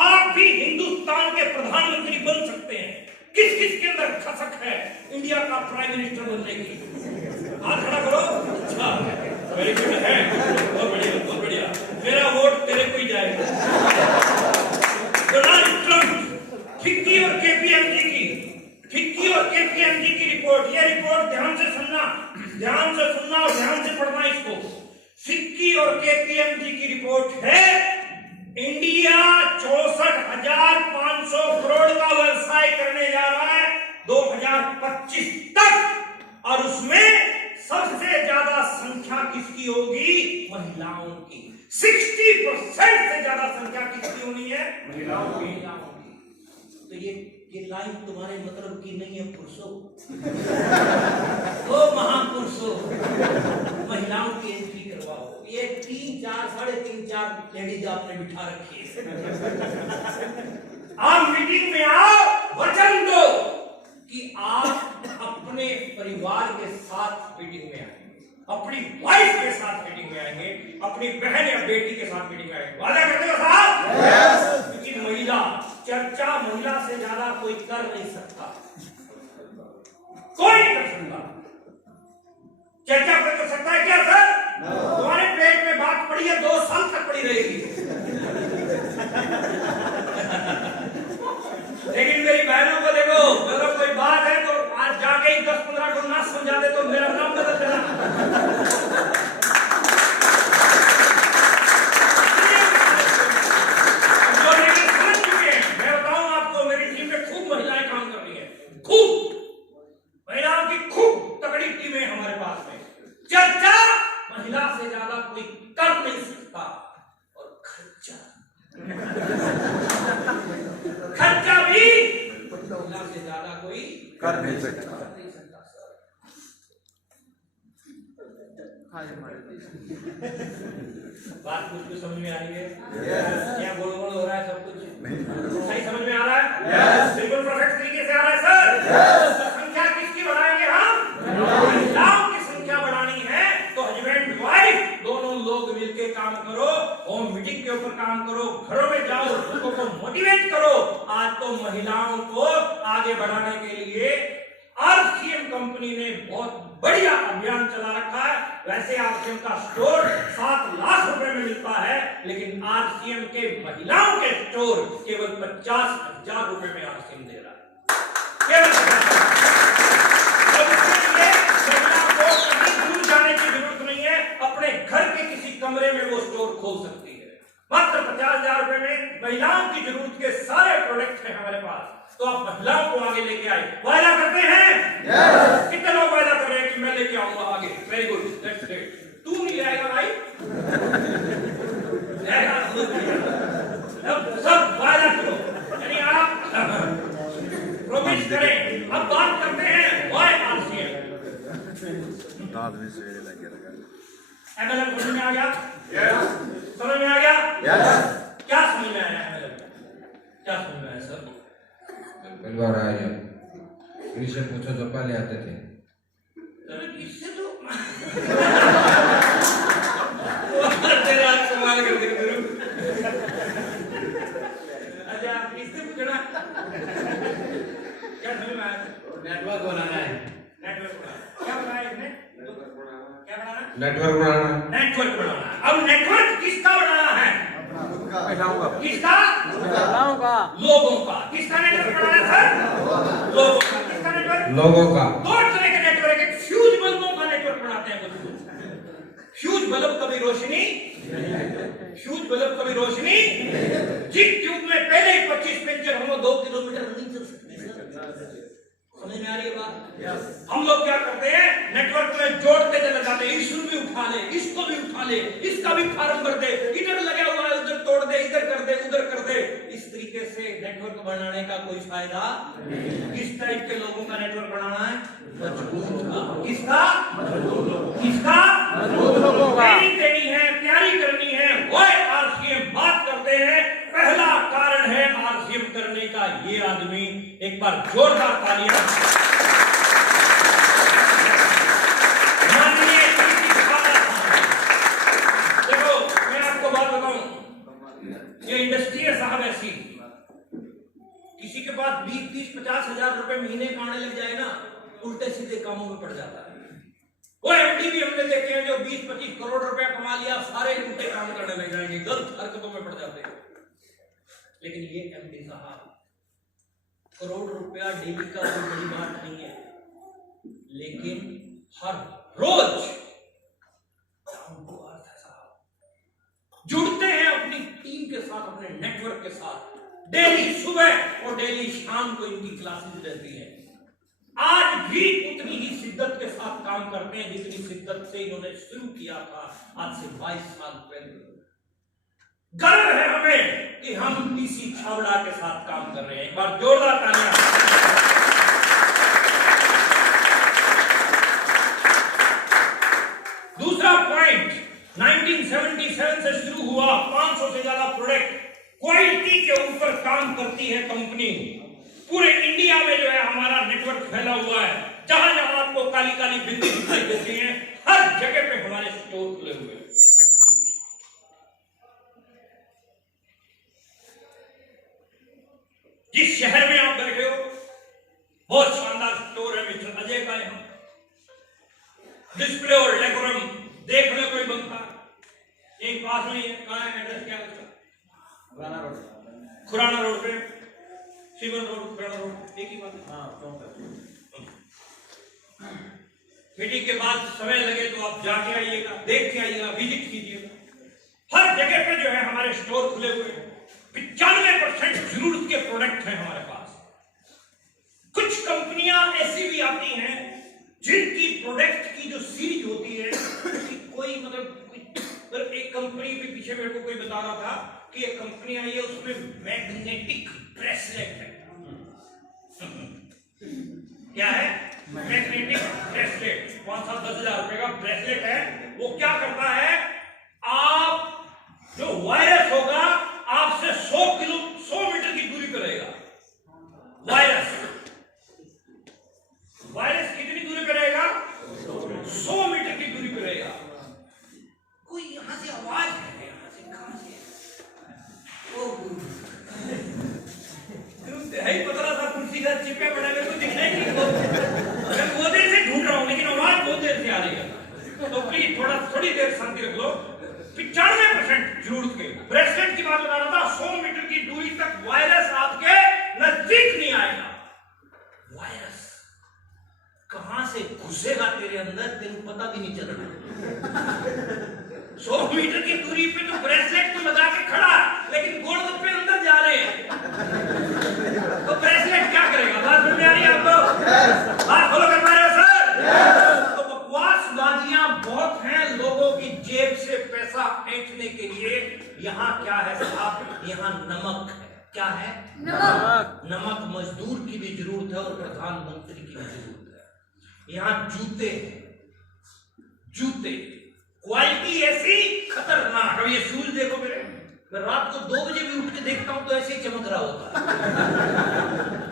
आप भी हिंदुस्तान के प्रधानमंत्री बन सकते हैं। किस किस के अंदर खसक है इंडिया का प्राइम मिनिस्टर बनने की? हाथ खड़ा करो। अच्छा, वेरी गुड है, बहुत बढ़िया, बहुत बढ़िया। मेरा वोट तेरे को ही जाएगा। डोनाल्ड ट्रंप, फिक्की और केपीएमजी की रिपोर्ट, ये रिपोर्ट ध्यान से सुनना और ध्यान से पढ़ना इसको। फिक्की और केपीएमजी की रिपोर्ट है, इंडिया 64,500 करोड़ का व्यवसाय करने जा रहा है 2025 तक, और उसमें सबसे ज्यादा संख्या किसकी होगी? महिलाओं की। 60% से ज्यादा संख्या किसकी होनी है? महिलाओं की। तो ये लाइन तुम्हारे मतलब की नहीं है पुरुषों, ओ महापुरुषों, महिलाओं की एंट्री करवाओ। ये 3, 4, 3.5, 4 लेडीज आपने बिठा रखी है। आप मीटिंग में आओ, वचन दो कि आप अपने परिवार के साथ मीटिंग में आएंगे, अपनी वाइफ के साथ मीटिंग में आएंगे, अपनी बहन या बेटी के साथ मीटिंग में आएंगे। वादा करते हो साहब? यस। क्योंकि महिला चर्चा, महिला से ज्यादा कोई कर नहीं सकता, कोई नहीं कर सकता। चर्चा कोई कर सकता है क्या सर? तुम्हारे पेट में बात पड़ी है, 2 साल तक पड़ी रहेगी। लेकिन मेरी बहनों को देखो, अगर कोई बात है तो आज जाके ही 10-15 को ना समझा दे तो मेरा नाम बदल देना। चर्चा महिला से ज्यादा कोई कर नहीं सकता, और खर्चा भी महिला से ज्यादा कोई कर नहीं सकता। बात कुछ समझ में आ रही है? क्या गोल गोल हो रहा है? सब कुछ सही समझ में आ रहा है? बिल्कुल परफेक्ट तरीके से आ रहा है सर। संख्या किसकी बढ़ाएंगे हम? महिलाओं की संख्या बढ़ानी है तो हस्बैंड वाइफ दोनों लोग मिलके काम करो, होम मीटिंग के ऊपर काम करो, घरों में जाओ, लोगों को मोटिवेट करो। आज तो महिलाओं को आगे बढ़ाने के लिए आरसीएम कंपनी ने बहुत बढ़िया अभियान चला रखा है। वैसे आरसीएम का स्टोर 7 लाख रुपए में मिलता है, लेकिन आरसीएम के महिलाओं के स्टोर केवल 50,000 रुपए में आरसीएम दे रहा है। केवल दूर जाने की जरूरत नहीं है, अपने घर के किसी कमरे में वो स्टोर खोल सकती है। मात्र 50,000 रुपए में महिलाओं की जरूरत के सारे प्रोडक्ट हैं हमारे पास। तो आप महिलाओं को आगे लेके आए। वादा करते हैं? यस। कितने लोग वादा कर रहे हैं कि मैं लेके आऊंगा आगे? Very good, that's great. तू नहीं आएगा भाई? सब वादा करो, यानी आप प्रोमिस करें। अब बात करते हैं वाई आरसीएम। MLM समझ में आ गया? यस। समझ में आ गया? यस। क्या समझ में आया MLM? क्या समझ में आया सर? परिवार आया जब कृष्ण पूछो तो पहले आते थे। इससे तो तेरा कमाल कर दे गुरु। अच्छा, इससे पूछना क्या समझ में आया? नेटवर्क बनाना है। नेटवर्क बनाना। क्या बनाया इसने? क्या बनाना? नेटवर्क बनाना। नेटवर्क बनाना। अब नेटवर्क किसका बनाना है? किसका? लोगों का। किसका नेटवर्क बनाना है सर? लोगों का। किसका नेटवर्क? लोगों का। 2 तरह के नेटवर्क, एक फ्यूज बल्बों का नेटवर्क बनाते हैं कुछ लोग। फ्यूज बल्ब कभी रोशनी, जिस ट्यूब में पहले ही 25 पिंचर हम 2 किलोमीटर नहीं चल सकते। समझ में आ रही है बात? हम लोग क्या करते हैं, नेटवर्क में जोड़ते चले जाते हैं, इसको भी उठा ले, इसको भी उठा ले, इसका भी फार्म भर दे, इधर लगा हुआ है उधर तोड़ दे, इधर कर दे उधर कर दे। इस तरीके से नेटवर्क बनाने का कोई फायदा नहीं। किस टाइप के लोगों का नेटवर्क बनाना है? किसका? किसका? ट्रेनिंग देनी है, तैयारी करनी है, वो आरसीएम बात करते हैं। पहला कारण है आरसीएम करने का ये आदमी। एक बार जोरदार तालियां। माननीय देखो, मैं आपको बात बताऊं, ये इंडस्ट्री है साहब ऐसी, किसी के पास 20-30-50 हजार रुपए महीने का आने लग जाए ना, उल्टे सीधे कामों में पड़ जाता है। वो एमडी भी हमने देखे हैं जो 20-25 करोड़ रुपया कमा लिया, सारे उल्टे काम करने लग जाएंगे, गलत हरकतों में पड़ जाते हैं। लेकिन ये एमडी साहब, करोड़ रुपया डेली का कोई बड़ी बात नहीं है, लेकिन हर रोज जुड़ते हैं अपनी टीम के साथ, अपने नेटवर्क के साथ। डेली सुबह और डेली शाम को इनकी क्लासेस रहती हैं। आज भी उतनी ही शिद्दत के साथ काम करते हैं जितनी शिद्दत से इन्होंने शुरू किया था आज से 22 साल पहले। गर्व है हमें कि हम डीसी छावड़ा के साथ काम कर रहे हैं। एक बार जोरदार तालियां। दूसरा पॉइंट, 1977 से शुरू हुआ, 500 से ज्यादा प्रोडक्ट, क्वालिटी के ऊपर काम करती है कंपनी। पूरे इंडिया में जो है हमारा नेटवर्क फैला हुआ है। जहां जहां आपको काली काली बिल्डिंग दिखाई देती है, हर जगह पे हमारे स्टोर खुले हुए हैं। जिस शहर में आप बैठे हो, बहुत शानदार स्टोर है मिस्टर अजय का। यहां डिस्प्ले और डेकोरम देखने को ही बनता है। एक पास में है, कहां है एड्रेस, क्या है? खुराना रोड पे, शिवन रोड, खुराना रोड, एक ही बात है। मीटिंग के बाद समय लगे तो आप जाके आइएगा, देख के आइएगा, विजिट कीजिएगा। हर जगह पे जो है हमारे स्टोर खुले हुए हैं। 95% जरूरत के प्रोडक्ट हैं हमारे पास। कुछ कंपनियां ऐसी भी आती हैं जिनकी प्रोडक्ट की जो सीरीज होती है, कोई मतलब एक कंपनी भी पीछे मेरे को कोई बता रहा था कि एक कंपनी आई है, उसमें मैग्नेटिक ब्रेसलेट है। क्या है? मैग्नेटिक ब्रेसलेट, 5-10 हजार रुपए का ब्रेसलेट है। वो क्या करता है, आप जो वायरस होगा आपसे 100 मीटर की दूरी पर रहेगा। वायरस कितनी दूरी पर रहेगा? 100 मीटर की दूरी पर रहेगा। कोई यहां से आवाज है, यहां से कहां से है ही पता था, कुर्सी का चिपे पड़े हुए कुछ दिख नहीं। मैं बहुत देर से ढूंढ रहा हूं, लेकिन आवाज बहुत देर से आ रही है। तो प्लीज थोड़ी देर शांति रख लो। 95% जरूरत के ब्रेसलेट की बात बता रहा था। 100 मीटर की दूरी तक वायरस आपके नजदीक नहीं आएगा। वायरस कहां से घुसेगा तेरे अंदर, तेरे पता भी नहीं चलना। 100 मीटर की दूरी पे तो ब्रेसलेट तो लगा के खड़ा, लेकिन गोलगप्पे अंदर जा रहे हैं, तो ब्रेसलेट क्या करेगा? बात समझ में आ रही है आपको? बात फॉलो कर पा रहे हो सर? तो बकवासबाजियां बहुत हैं लोगों की जेब से पैसा ऐंठने के लिए। यहाँ क्या है साहब? यहाँ नमक है। क्या है? नमक मजदूर की भी जरूरत है और प्रधानमंत्री की भी जरूरत है। यहाँ जूते हैं, जूते क्वालिटी ऐसी खतरनाक। अब ये शूज देखो मेरे, मैं रात को 2 बजे भी उठ के देखता हूं तो ऐसे ही चमक रहा होता है।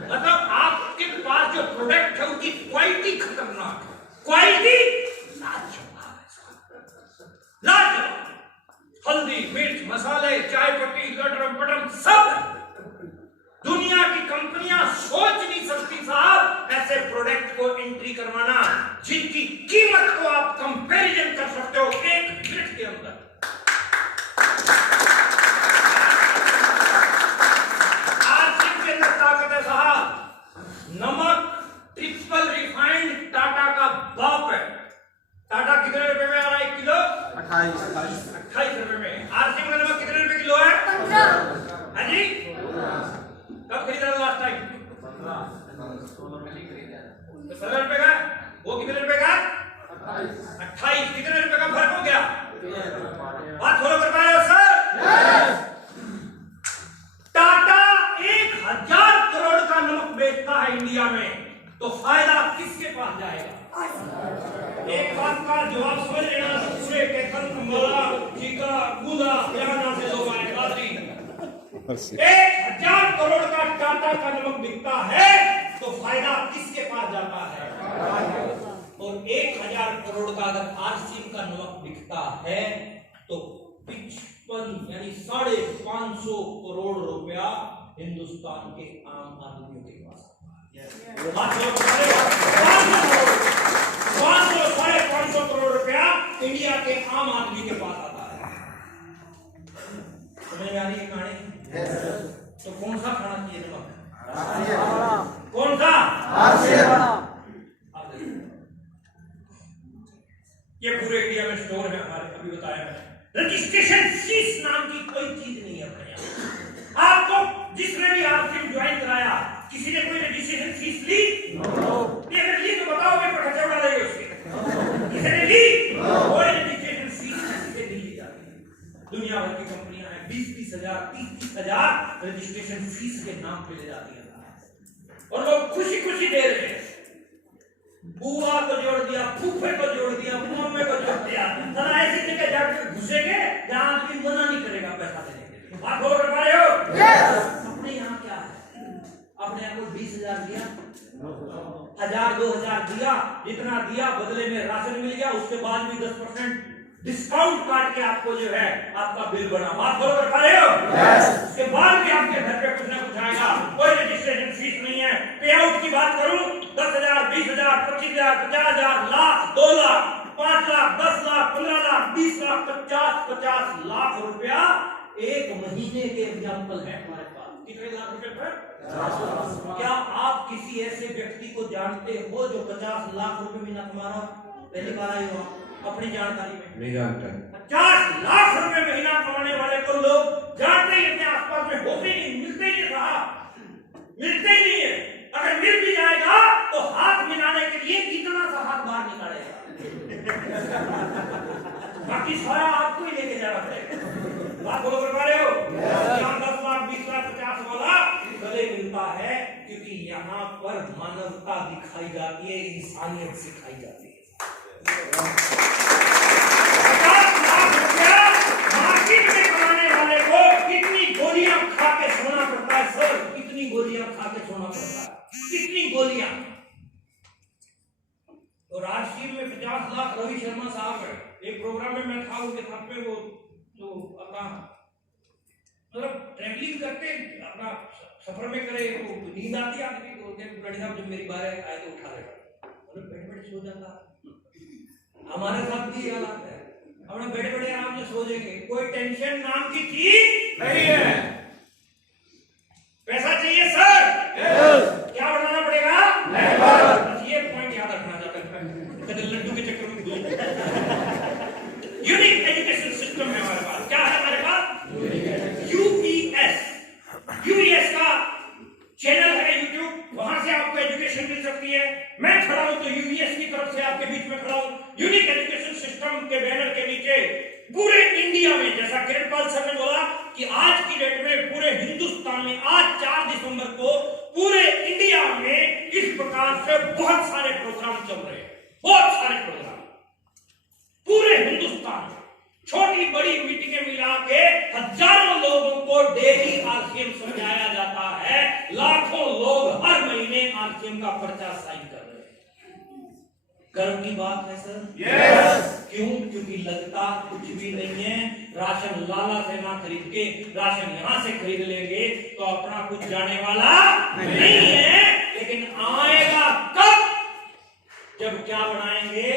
मतलब आपके पास जो प्रोडक्ट है उनकी क्वालिटी खतरनाक है। क्वालिटी लाजवाब है, लाजवाब। हल्दी, मिर्च, मसाले, चाय पत्ती, गटरम पटम सब। दुनिया की कंपनियां सोच नहीं सकती साहब ऐसे प्रोडक्ट को एंट्री करवाना जिनकी कीमत को आप कंपैरिजन कर सकते हो 1 मिनट के अंदर। आरसीएम के अंदर ताकत है साहब। नमक ट्रिपल रिफाइंड टाटा का बाप है। टाटा कितने रुपए में आ रहा है 1 किलो? 28 रुपए में। आरसीएम का नमक कितने रुपए किलो है? 15। हाँ जी, कब खरीदा लास्ट टाइम? तो 17 रुपए का, वो कितने रुपए का? 28। कितने रुपए का फर्क हो गया? बात फॉलो कर पा रहे हो सर? टाटा 1000 करोड़ का नमक बेचता है इंडिया में, तो फायदा किसके पास जाएगा? एक बात का जवाब समझ लेना, दूसरे के कंबला चीका कूदा यहाँ से लोग आए गाजी। 1000 करोड़ का टाटा का नमक बिकता है, तो फायदा किसके पास जाता है? और 1000 करोड़ का अगर आरसीएम का नमक बिकता है, तो 55 यानी 550 करोड़ रुपया हिंदुस्तान के आम आदमियों के पास आता है। 500-550 करोड़ रुपया इंडिया के आम आदमी के पास आता है। समझ में आ रही है कहानी? तो कौन सा खाना चाहिए नमक? कौन सा? ये पूरे इंडिया में स्टोर है हमारे, अभी बताया मैंने। रजिस्ट्रेशन फीस नाम की कोई चीज नहीं है अपने यहाँ। आपको जिसने भी आरसीएम ज्वाइन कराया, किसी ने कोई रजिस्ट्रेशन फीस ली? अगर ली तो बताओगे तो खर्चा उड़ा देंगे उसके। किसी ने ली? कोई रजिस्ट्रेशन फीस किसी से नहीं ली जाती है। दुनिया भर की कंपनियां हैं, 20-20 हजार 30-30 हजार रजिस्ट्रेशन फीस के नाम पे ले जाती है, और लोग खुशी खुशी दे रहे हैं। बुआ को जोड़ दिया, फूफे को जोड़ दिया, मम्मी को जोड़ दिया। जरा ऐसी जगह जाकर घुसेंगे जहां आदमी मना नहीं करेगा पैसा देने के लिए। बात हो रहा है? अपने यहाँ क्या है? अपने यहाँ को 20,000 दिया, 1,000-2,000 दिया, जितना दिया बदले में राशन मिल गया, उसके बाद भी 10% डिस्काउंट काट के आपको जो है आपका बिल बना। बात फॉलो कर पा रहे हो? उसके बाद भी आपके घर पे कुछ ना कुछ आएगा। कोई रजिस्ट्रेशन फीस नहीं है। पे आउट की बात करूं, 10,000, 20,000, 25,000, 50,000, लाख, 2 लाख, 5 लाख, 10 लाख, 15 लाख, 20 लाख, 50 लाख रुपया एक महीने के एग्जाम्पल है हमारे पास। कितने लाख रुपए पर? क्या आप किसी ऐसे व्यक्ति को जानते हो जो 50 लाख रुपए महीना कमा रहा? पहली बार आए हो अपनी जानकारी में? नहीं जानता। 50 लाख रुपए महीना कमाने वाले को लोग जानते ही अपने आसपास में होते नहीं, मिलते नहीं रहा, मिलते ही नहीं है। अगर मिल भी जाएगा तो हाथ मिलाने के लिए कितना सा हाथ बाहर निकालेगा? बाकी सारा आपको ही लेके जाना पड़ेगा। बात बोलो कर पा रहे हो? 10 लाख, 20 लाख, 50 वाला गले मिलता है, क्योंकि यहाँ पर मानवता दिखाई जाती है, इंसानियत सिखाई जाती है। 50 लाख रुपया मार्केट में कमाने वाले को कितनी गोलियां खा के सोना पड़ता है सर? कितनी गोलियां खा के सोना पड़ता है? कितनी गोलियां? और आरसीएम में 50 लाख रवि शर्मा साहब है। एक प्रोग्राम में मैं था, उनके साथ में वो तो अपना मतलब ट्रैवलिंग करते अपना सफर में करे तो नींद आती आदमी को। बड़े साहब जब मेरी बार आए तो उठा देगा, मतलब बैठे सो जाता। हमारे साथ भी हालात है, अपने बैठे बड़े आराम से सो जाएंगे, कोई टेंशन नाम की चीज नहीं है। पैसा चाहिए सर, क्या बढ़ाना पड़ेगा? बस ये पॉइंट याद रखना चाहता है, कभी लड्डू के चक्कर में भूल। यूनिक एजुकेशन सिस्टम है हमारे पास। क्या है हमारे पास? यूपीएस का चैनल है यूट्यूब, वहां से आपको एजुकेशन मिल सकती है। मैं खड़ा हूं तो यूपीएस की तरफ से आपके बीच में खड़ा हूं। यूनिक एजुकेशन सिस्टम के बैनर के नीचे पूरे इंडिया में, जैसा किरणपाल सर ने बोला कि आज की डेट में पूरे हिंदुस्तान में आज 4 दिसंबर को पूरे इंडिया में इस प्रकार से बहुत सारे प्रोग्राम चल रहे हैं। बहुत सारे प्रोग्राम पूरे हिंदुस्तान में, छोटी बड़ी मीटिंगें मिला के हजारों लोगों को डेली आरसीएम समझाया जाता है। लाखों लोग हर महीने आरसीएम का पर्चा साइन कर रहे हैं। गर्व की बात है सर? यस। क्यों? क्योंकि लगता कुछ भी नहीं है। राशन लाला से ना खरीद के राशन यहां से खरीद लेंगे तो अपना कुछ जाने वाला नहीं है। लेकिन आएगा कब? जब क्या बनाएंगे?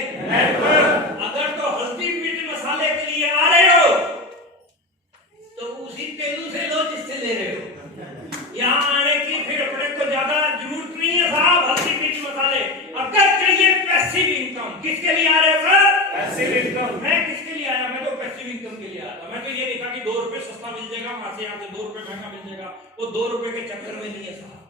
अगर तो हल्दी मिर्च मसाले के लिए आ रहे हो तो उसी तेलू से लो जिससे ले रहे हो। यहाँ आने की फिर अपने को ज्यादा जरूरत नहीं है साहब। हल्दी मिर्च मसाले अगर चाहिए पैसिव इनकम, किसके लिए आ रहे हो सर? Passive income. मैं किसके लिए आया? मैं तो पैसिव इनकम के लिए आया था। मैं तो ये नहीं था कि 2 रुपए सस्ता मिल जाएगा, वहां से यहाँ से 2 रुपए महंगा मिल जाएगा। वो 2 रुपए के चक्कर में नहीं है साहब।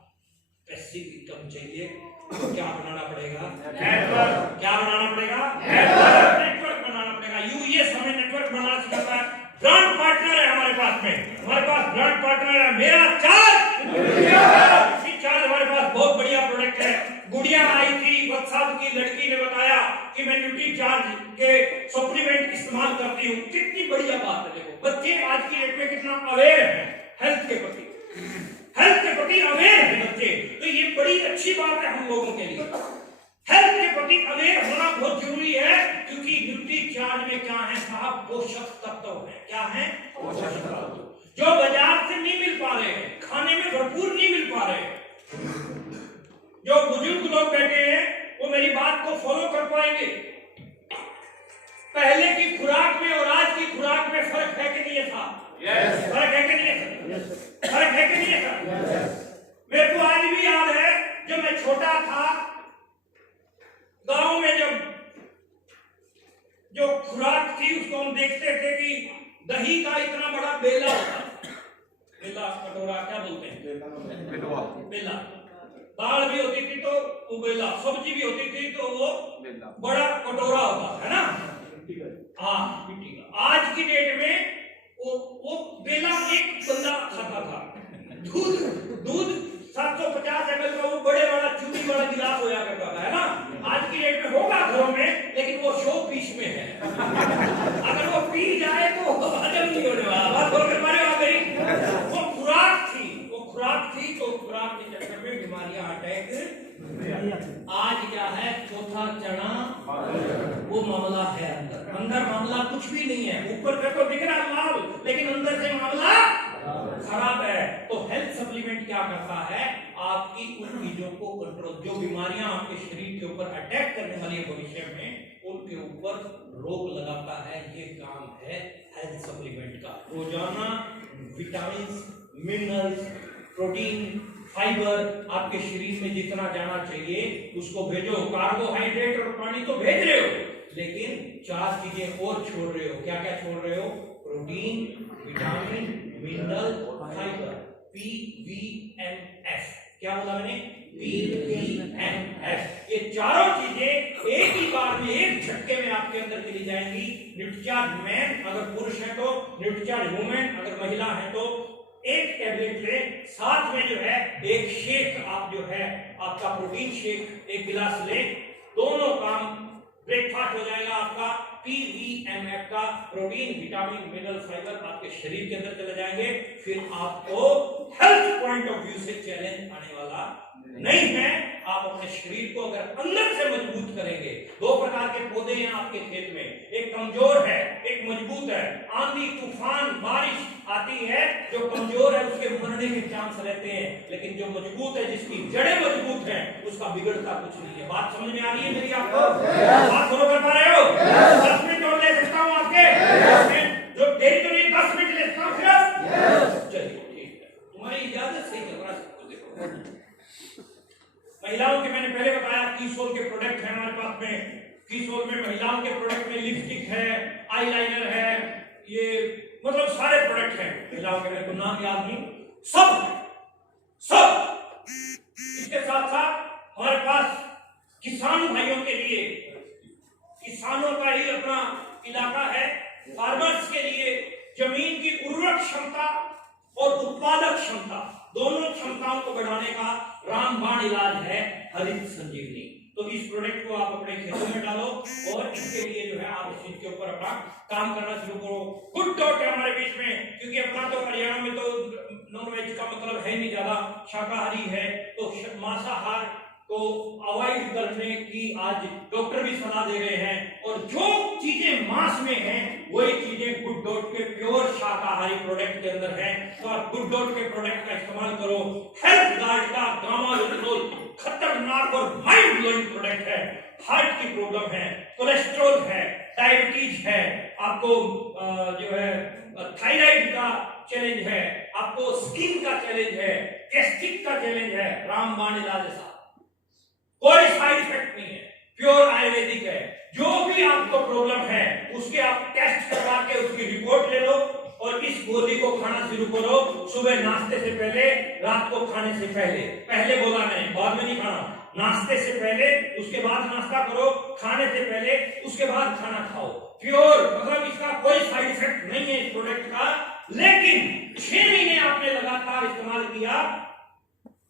पैसिव इनकम चाहिए तो क्या बनाना पड़ेगा? नेटवर्क। क्या बनाना पड़ेगा? नेटवर्क बनाना पड़ेगा। यूएस हमें नेटवर्क बनाना सिखाता है। ब्रांड पार्टनर है हमारे पास में, हमारे पास ब्रांड पार्टनर है मेरा चार्ज। चार्ज हमारे पास बहुत बढ़िया प्रोडक्ट है। गुड़िया आई थी, WhatsApp की लड़की ने बताया कि मैं न्यूट्री चार्ज के सप्लीमेंट इस्तेमाल करती हूँ। कितनी बढ़िया बात है। देखो बच्चे आज की डेट में कितना अवेयर है हेल्थ के प्रति, हेल्थ के प्रति अवेयर है बच्चे। तो ये बड़ी अच्छी बात है हम लोगों के लिए। हेल्थ के प्रति अवेयर होना बहुत जरूरी है, क्योंकि न्यूट्री चार्ज में क्या है साहब? पोषक तत्व है। क्या है? पोषक तत्व जो बाजार से नहीं मिल पा रहे हैं, खाने में भरपूर नहीं मिल पा रहे हैं। जो बुजुर्ग लोग बैठे हैं वो मेरी बात को फॉलो कर पाएंगे। पहले की खुराक में और आज की खुराक में फर्क है कि नहीं है साहब? फर्क है कि नहीं है? फर्क है कि नहीं है सर? मेरे को आज भी याद है जब मैं छोटा था, गांव में जब जो खुराक थी उसको हम देखते थे कि दही का इतना बड़ा बेला होता, बेला कटोरा क्या बोलते हैं? बेला। दाल भी होती थी तो वो बेला, सब्जी भी होती थी तो वो बड़ा कटोरा होता है ना? हाँ, मिट्टी का। आज की डेट में वो बेला एक बंदा खाता था। दूध 750 ml का वो बड़े वाला चूड़ी वाला गिलास होया करता था, है ना? आज की डेट में होगा घरों में, लेकिन वो शो पीस में है। अगर वो पी जाए तो हजम नहीं होने वाला। बात बोल कर मारे आ गई। वो खुराक थी तो खुराक के चक्कर में बीमारियां अटैक। आज क्या है? चौथा चना वो मामला है। अंदर मामला कुछ भी नहीं है। ऊपर का तो दिख रहा है लाल, लेकिन अंदर से मामला खराब है। तो हेल्थ सप्लीमेंट क्या करता है? आपकी उन चीजों को कंट्रोल, जो बीमारियां आपके शरीर के ऊपर अटैक करने वाली है भविष्य में, उनके ऊपर रोक लगाता है। ये काम है हेल्थ सप्लीमेंट का। रोजाना विटामिन, मिनरल्स, प्रोटीन, फाइबर आपके शरीर में जितना जाना चाहिए उसको भेजो। कार्बोहाइड्रेट और पानी तो भेज रहे हो, लेकिन 4 चीजें और छोड़ रहे हो। क्या क्या छोड़ रहे हो? Protein, vitamin, mineral, fibre. PVMF। क्या बोला मैंने? PVMF। ये चारों चीजें एक ही बार में, एक झटके में आपके अंदर चली जाएंगी। न्यूट्रीचार्ज मैन अगर पुरुष है तो, न्यूट्रीचार्ज वुमेन अगर महिला है तो एक टैबलेट ले, साथ में जो है एक शेक, आप जो है आपका प्रोटीन शेक एक गिलास ले। दोनों काम ब्रेकफास्ट हो जाएगा आपका। PVMF का प्रोटीन, विटामिन, मिनरल, फाइबर आपके शरीर के अंदर चले जाएंगे। फिर आपको हेल्थ पॉइंट ऑफ व्यू से चैलेंज आने वाला नहीं है। आप अपने शरीर को अगर अंदर से मजबूत करेंगे। 2 प्रकार के पौधे हैं आपके खेत में, एक कमजोर है, एक मजबूत है। आंधी, तूफान, बारिश आती है, जो कमजोर है उसके मरने के चांस रहते हैं, लेकिन जो मजबूत है, जिसकी जड़ें मजबूत हैं, उसका बिगड़ता कुछ नहीं है। बात समझ में आ रही है मेरी आपको? बात फॉलो कर पा रहे हो? 10 मिनट और ले सकता हूँ आपके? जो देरी तो नहीं, 10 मिनट ले सकता हूँ सिर्फ? चलिए ठीक है, तुम्हारी इजाजत से ही चल रहा है सब कुछ। देखो महिलाओं के, मैंने पहले बताया कीसोल के प्रोडक्ट है हमारे पास में। कीसोल में महिलाओं के प्रोडक्ट में लिपस्टिक है, आईलाइनर है, ये मतलब सारे प्रोडक्ट हैं महिलाओं के। मेरे को नाम याद नहीं, सब। इसके साथ साथ हमारे पास किसान भाइयों के लिए, किसानों का ही अपना इलाका है, फार्मर्स के लिए जमीन की उर्वरक क्षमता और उत्पादक क्षमता, दोनों क्षमताओं को बढ़ाने का रामबाण इलाज है हरित संजीवनी। तो इस प्रोडक्ट को आप अपने खेतों में डालो और इसके लिए जो है आप इस चीज के ऊपर अपना काम करना शुरू करो। गुड डॉट है हमारे बीच में, क्योंकि अपना तो हरियाणा में तो नॉन वेज का मतलब है नहीं, ज्यादा शाकाहारी है, तो मांसाहार को अवॉइड करने की आज डॉक्टर भी सलाह दे रहे हैं। और जो चीजें मांस में हैं वही चीजें गुड डॉट के प्योर शाकाहारी प्रोडक्ट के अंदर हैं। तो आप गुड डॉट के प्रोडक्ट का इस्तेमाल करो। हेल्थ गार्ड का गामा लिनोल खतरनाक और माइंड ब्लोइंग प्रोडक्ट है। हार्ट की प्रॉब्लम है, कोलेस्ट्रॉल है, डायबिटीज है, आपको जो है थायराइड का चैलेंज है, आपको स्किन का चैलेंज है, गैस्ट्रिक का चैलेंज है, रामबाण इलाज है। कोई साइड इफेक्ट नहीं है, प्योर आयुर्वेदिक है। जो भी आपको प्रॉब्लम है उसके आप टेस्ट करवा के उसकी रिपोर्ट ले लो और इस गोली को खाना शुरू करो सुबह नाश्ते से पहले, रात को खाने से पहले। पहले बोला मैंने, बाद में नहीं खाना। नाश्ते से पहले, उसके बाद नाश्ता करो, खाने से पहले, उसके बाद खाना खाओ। प्योर, मतलब इसका कोई साइड इफेक्ट नहीं है इस प्रोडक्ट का। लेकिन 6 महीने आपने लगातार इस्तेमाल किया,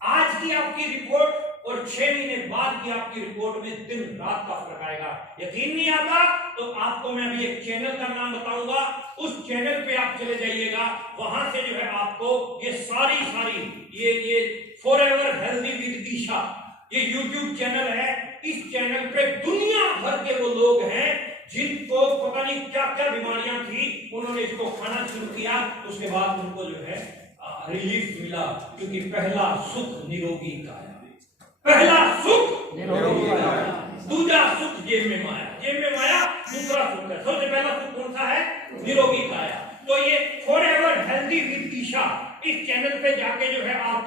आज की आपकी रिपोर्ट और 6 महीने बाद की आपकी रिपोर्ट में दिन रात का फर्क आएगा। यकीन नहीं आता तो आपको मैं अभी एक चैनल का नाम बताऊंगा, उस चैनल पे आप चले जाइएगा। वहां से जो है आपको ये सारी ये फॉरएवर हेल्दी विद ईशा, ये यूट्यूब चैनल है। इस चैनल पे दुनिया भर के वो लोग हैं जिनको पता नहीं क्या क्या बीमारियां थी, उन्होंने इसको खाना शुरू किया, उसके बाद उनको जो है रिलीफ मिला। क्योंकि पहला सुख निरोगी काया, पहला सुख निरोगी काया, दूसरा सुख जेब में माया, जेब में माया दूसरा सुख है। सबसे पहला सुख कौन सा है? निरोगी काया। तो ये फॉरएवर हेल्दी विद ईशा, इस चैनल पे जाके जो है आप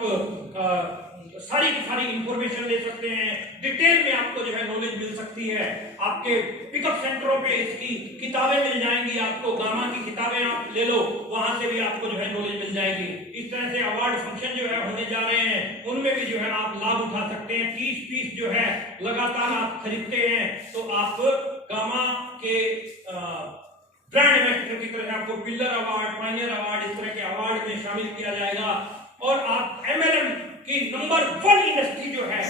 सारी की सारी इंफॉर्मेशन ले सकते हैं। डिटेल में आपको जो है नॉलेज मिल सकती है। आपके पिकअप सेंटरों पे इसकी किताबें मिल जाएंगी, आपको गामा की किताबें आप ले लो, वहां से भी आपको जो है नॉलेज मिल जाएगी। इस तरह से अवार्ड फंक्शन जो है होने जा रहे हैं, उनमें भी जो है आप लाभ उठा सकते हैं। 30 पीस जो है लगातार आप खरीदते हैं तो आप गामा के ब्रांड एम्बेसडर की तरह आपको पिलर अवार्ड, पायनियर अवार्ड, इस तरह के अवार्ड में शामिल किया जाएगा। और आप MLM की नंबर 1 इंडस्ट्री जो है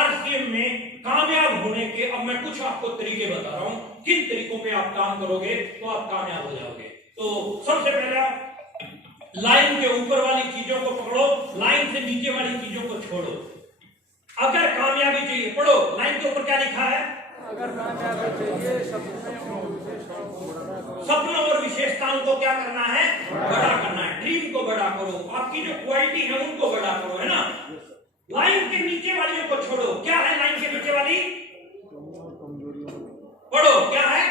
RCM में कामयाब होने के, अब मैं कुछ आपको तरीके बता रहा हूं, किन तरीकों पे आप काम करोगे तो आप कामयाब हो जाओगे। तो सबसे पहले लाइन के ऊपर वाली चीजों को पकड़ो, लाइन से नीचे वाली चीजों को छोड़ो। अगर कामयाबी चाहिए, पढ़ो लाइन के ऊपर क्या लिखा है? अगर कामयाबी चाहिए सपनों और विशेषताओं को क्या करना है? बड़ा करना है। ड्रीम को बड़ा करो, आपकी जो क्वालिटी है उनको बड़ा करो, है ना। लाइन के नीचे वाली को छोड़ो। क्या है लाइन के नीचे वाली? पढ़ो, क्या है?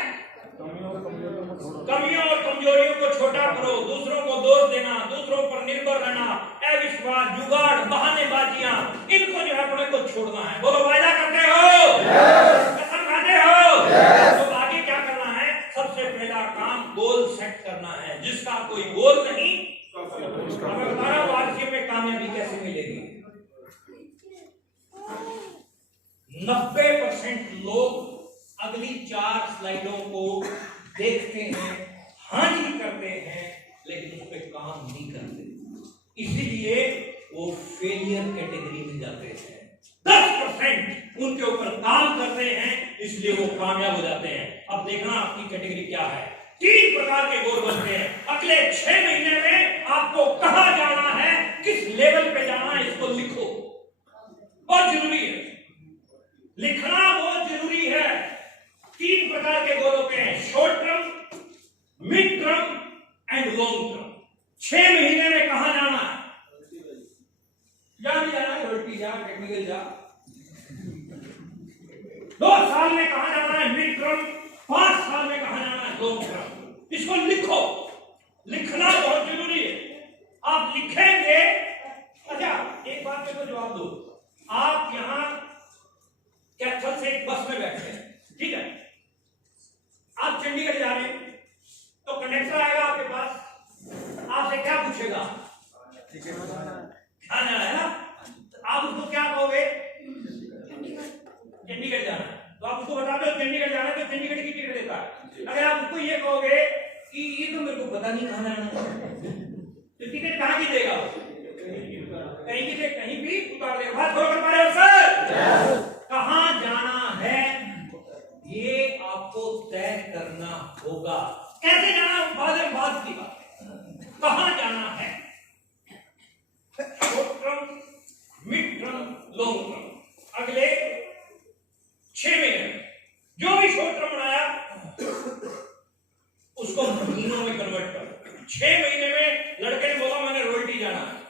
कमियों और कमजोरियों को छोटा करो, दूसरों को दोष देना, दूसरों पर निर्भर रहना, अविश्वास, जुगाड़, बहानेबाजियां, इनको जो है अपने को छोड़ना है। बोलो, वायदा करते हो? कसम खाते हो? तो आगे क्या करना है? सबसे पहला काम गोल सेट करना है। जिसका कोई गोल नहीं, मैं बता रहा हूं RCM में कामयाबी कैसे मिलेगी। 90% लोग अगली 4 स्लाइडों को देखते हैं, हाँ जी करते हैं, लेकिन उस पर काम नहीं करते, इसीलिए वो फेलियर कैटेगरी में जाते हैं। 10% उनके ऊपर काम करते हैं, इसलिए वो कामयाब हो जाते हैं। अब देखना आपकी कैटेगरी क्या है। 3 प्रकार के गोल बनते हैं। अगले 6 महीने में आपको कहां जाना है, किस लेवल पे जाना है, इसको लिखो। बहुत जरूरी है, लिखना बहुत जरूरी है। 3 प्रकार के गोल होते हैं, short term, mid term and long term. 6 महीने में कहां जाना है? जाना है रोटी जा, टेक्निकल जा। 2 साल में कहां जाना है? Mid term. 5 साल में कहां जाना है? Long term. इसको लिखो, लिखना बहुत जरूरी है। आप लिखेंगे। अच्छा, एक बात पे तो जवाब दो। आप यहां कैथल से एक बस में बैठे हैं, ठीक है, आप चंडीगढ़ जा रहे हैं, तो कंडक्टर आएगा आपके पास, आपसे क्या पूछेगा? कहां जाना है ना? आप उसको क्या कहोगे? चंडीगढ़ जाना है, तो आप उसको बता दो चंडीगढ़ जाना है, तो चंडीगढ़ की टिकट देता है। अगर आप उसको ये कहोगे कि ये तो मेरे को पता नहीं कहां जाना है, तो टिकट कहां की देगा? कहीं की, कहीं भी उतार देगा। बात कर पा रहे हो सर? कहां जाना है ये आपको तय करना होगा। कैसे जाना, बात की बात है। कहां जाना है? Short term, mid term, long term. अगले 6 महीने जो भी शॉर्ट टर्म बनाया उसको महीनों में कन्वर्ट करो। 6 महीने में लड़के ने बोला मैंने रॉयल्टी जाना है,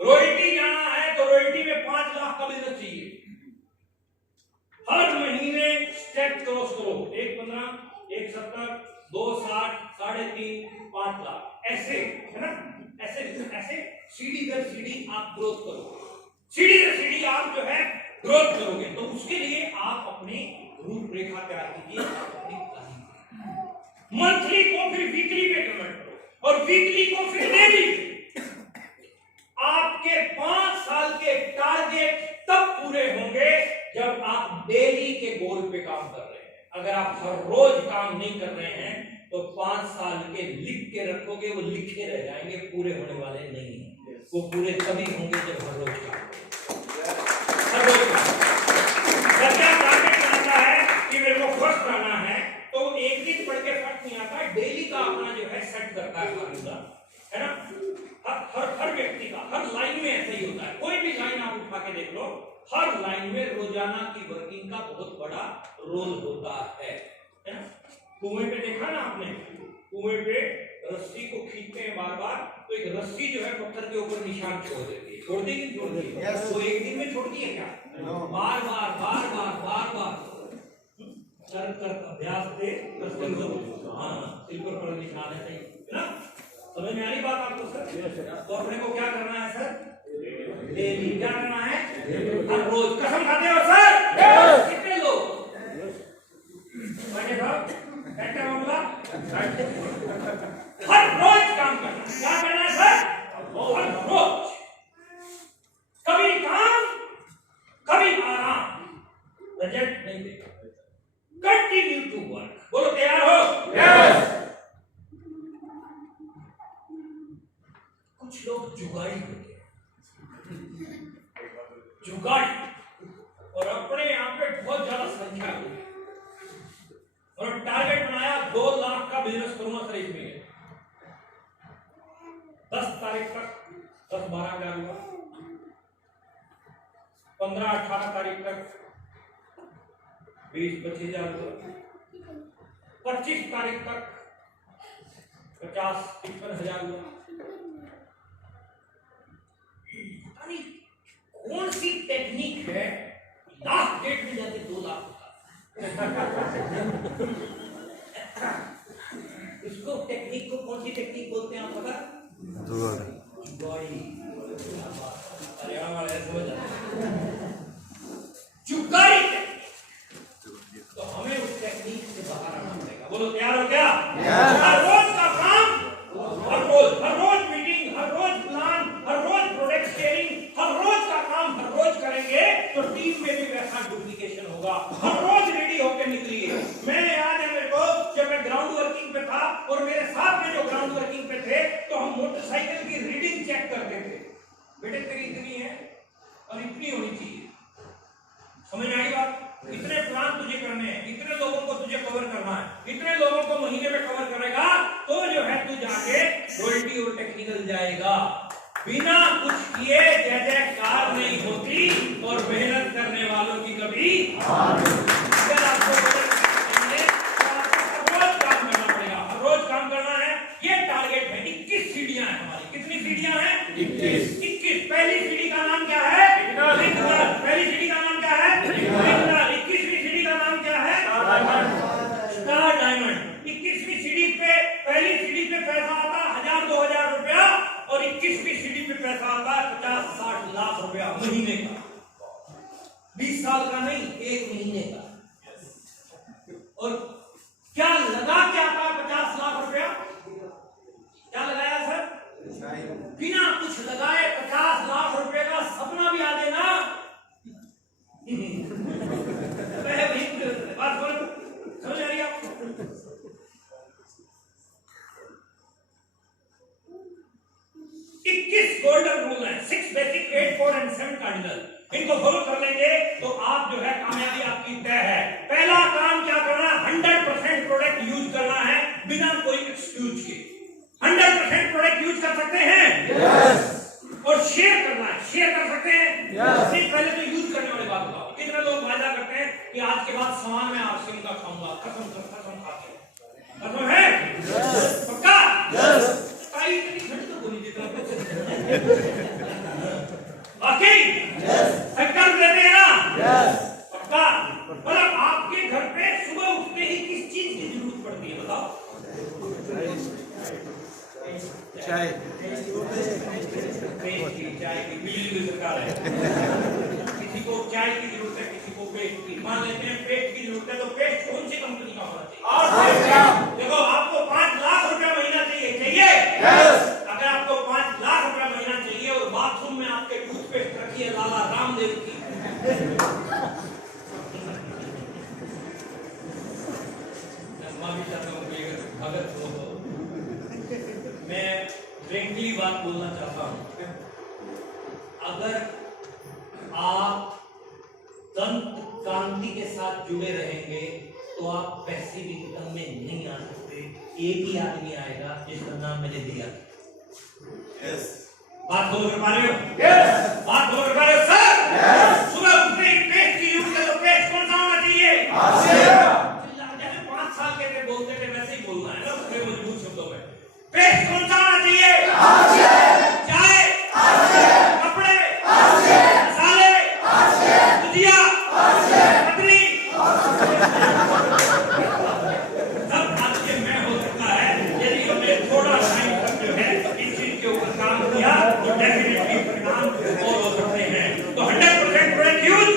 रॉयल्टी जाना है तो रॉयल्टी में 5 लाख का बिजनेस चाहिए। हर महीने स्टेप क्रॉस करो, 1.15, 1.70, 2.60, 3.5, 5 लाख, ऐसे है ना, ऐसे ऐसे सीढ़ी दर सीढ़ी आप ग्रोथ करो। सीढ़ी दर सीढ़ी आप जो है ग्रोथ करोगे, तो उसके लिए आप अपनी रूपरेखा तैयार कीजिए, अपनी प्लानिंग। मंथली को फिर वीकली पे कन्वर्ट करो। और वीकली को फिर डेली। आपके 5 साल के टारगेट तब पूरे होंगे जब आप डेली के गोल पे काम कर रहे हैं। अगर आप हर रोज काम नहीं कर रहे हैं तो 5 साल के लिख के रखोगे, वो लिखे रह जाएंगे, पूरे होने वाले नहीं हैं। वो पूरे तभी होंगे जब हर रोज काम हर रोज क्या टारगेट बनाता है कि मेरे को फर्स्ट आना है, तो एक दिन पढ़ के फर्स्ट नहीं आता, डेली का अपना जो है सेट करता है फार्मूला, है ना। हर व्यक्ति का हर लाइन में ऐसा ही होता है। कोई भी लाइन आप उठा के देख लो, हर लाइन में रोजाना की वर्किंग का बहुत बड़ा रोल होता है ना। कुएं पे देखा ना आपने, कुएं पे रस्सी को खींचते हैं बार बार, तो एक रस्सी जो है पत्थर के ऊपर निशान छोड़ देती है। छोड़ देगी, छोड़ देगी। वो एक दिन में छोड़ती है क्या? बार बार बार बार बार बार कर अभ्यास से रस्सी को, हाँ, सिल्वर पर निशान है, सही है ना। समझ में आ रही बात आपको सर? तो अपने को क्या करना है सर? डेली क्या करना है? हर रोज। कसम खाते हो सर? कितने लोग? कैसे मामला? हर रोज काम करना। क्या करना है सर? हर रोज। कभी काम, कभी आराम, रिजल्ट नहीं देगा। Continue to work. बोलो तैयार हो? यस। कुछ लोग जुगाड़ी होते हैं, जुगाड़ी, और अपने यहाँ पे बहुत ज्यादा संख्या हुई और टारगेट बनाया 2 लाख का बिजनेस करूंगा सर इस महीने। 10 तारीख तक 10-12 हजार हुआ, 15-18 तारीख तक 20-25 हजार हुआ, 25 तारीख तक 50-55 हजार हुआ। कौन सी टेक्निक है लास्ट डेट में जाके 2 लाख इसको टेक्निक को कौन सी टेक्निक बोलते हैं आप पता? जुगाड़ी। हरियाणा वाले समझ जुगाड़ी टेक्निक। तो हमें उस टेक्निक से बाहर आना पड़ेगा। बोलो तैयार हो क्या? हर रोज का काम, हर रोज मीटिंग, हर रोज प्लान, हर रोज प्रोडक्ट शेयरिंग, हर रोज का काम हर रोज करेंगे तो टीम में भी वैसा डुप्लीकेशन होगा। हर रोज रेडी होकर निकलिए। मैंने याद है मेरे को, जब मैं ग्राउंड वर्किंग पे था और मेरे साथ में जो ग्राउंड वर्किंग पे थे, तो हम मोटरसाइकिल की रीडिंग चेक करते थे। बेटे तेरी इतनी है और इतनी होनी चाहिए। समझ में आई बात? इतने प्लान तुझे करने हैं, इतने लोगों को तुझे कवर करना है, इतने लोगों को महीने में कवर करेगा तो जो है तू जाके रॉयल्टी और टेक्निकल जाएगा। बिना कुछ किए जय जयकार नहीं होती और मेहनत करने वालों की कभी अगर आपको रोज काम करना पड़ेगा, हर रोज काम करना है। ये टारगेट है। 21 सीढ़ियां हैं हमारी। कितनी सीढ़ियां हैं? 21। पहली सीढ़ी का नाम क्या है? पहली सीढ़ी का नाम क्या है? 21वीं सीढ़ी का नाम क्या है? Star diamond. 21वीं सीढ़ी पे, पहली सीढ़ी पे पैसा आता 1000-2000 रुपया और 21वीं सीढ़ी पे पैसा आता है 50-60 लाख रुपया महीने का। 20 साल का नहीं, 1 महीने का। और क्या लगा क्या आता 50 लाख रुपया? क्या लगाया सर? बिना कुछ लगाए 50 लाख रुपए का सपना भी आ देना। बात समझ आ रही है आपको? गोल्डन रूल है, 6 बेसिक, 8 कोर एंड 7 कार्डिनल। इनको फॉलो कर लेंगे तो आप जो है कामयाबी आपकी तय है। पहला काम क्या करना? 100% प्रोडक्ट यूज करना है बिना कोई एक्सक्यूज के। 100% प्रोडक्ट यूज कर सकते हैं? यस। और शेयर करना है, शेयर कर सकते हैं? यस। सिर्फ पहले तो यूज करने वाली बात बताओ। कितने लोग वादा करते हैं कि आज के बाद सामान में आरसीएम का खाऊंगा? कसम खाते हैं। कसम है? यस। पक्का? यस। काई इतनी ठंड तो बोली जितना ओके? यस। संकल्प लेते हैं ना? यस। पक्का? मतलब आपके घर पे सुबह उठते ही किस चीज की जरूरत पड़ती है बताओ? चाय की बिजली सरकार है। किसी को चाय की जरूरत है, किसी को पेस्ट की। मान लेते हैं पेस्ट की जरूरत है तो पेस्ट कौन सी कंपनी का होना चाहिए? देखो आपको 5 लाख रुपया महीना चाहिए, अगर आपको 5 लाख रुपया महीना चाहिए और बाथरूम में आपके टूथपेस्ट रखी है लाला रामदेव की, भगत हो तो मैं फ्रेंकली बात बोलना चाहता हूं, अगर आप तंत्र क्रांति के साथ जुड़े रहेंगे तो आप पैसिव इनकम में नहीं आ सकते। एक ही आदमी आएगा जिसका नाम मैंने दिया। बात बोल कर पा रहे हो? बात बोल कर पा रहे हो सर? सुबह उठते ही पेट की यूज करो, पेट कौन सा होना चाहिए? जैसे 5 साल के थे बोलते थे वैसे ही बोलना है ना, थोड़े मजबूत शब्दों में। पेट कौन सा होना चाहिए? चाय, कपड़े, मसाले, भुजिया, पत्नी, सब आज मैं हो सकता है यदि हमने थोड़ा टाइम तक जो है इस चीज के ऊपर काम किया तो डेफिनेटली परिणाम और हो सकते हैं। तो 100% product use,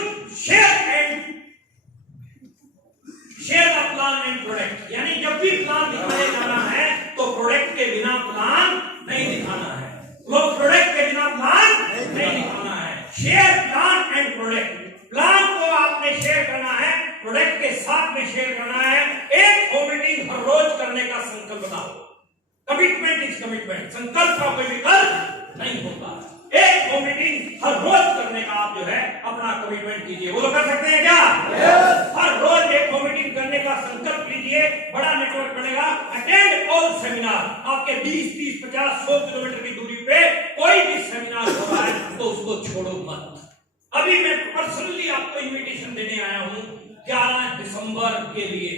share the plan and product, यानी जब भी प्लान दिखाया जाना है तो प्रोडक्ट के बिना प्लान नहीं दिखाना है। वो प्रोडक्ट के बिना प्लान नहीं दिखाना है। Share plan and product, plan को आपने शेयर करना है, प्रोडक्ट के साथ में शेयर करना है। एक मीटिंग हर रोज करने का संकल्प बनाओ। कमिटमेंट इज कमिटमेंट, संकल्प का कोई विकल्प नहीं होता। एक मीटिंग हर रोज करने का आप जो है अपना कमिटमेंट कीजिए। वो तो कर सकते हैं क्या? हर रोज एक मीटिंग करने का संकल्प लीजिए। बड़ा नेटवर्क बनेगा। Attend all seminar. आपके 20, 30, 50, 100 किलोमीटर की दूरी पे कोई भी सेमिनार हो रहा है तो उसको छोड़ो मत। अभी मैं पर्सनली आपको इनविटेशन देने आया हूं 11 दिसंबर के लिए।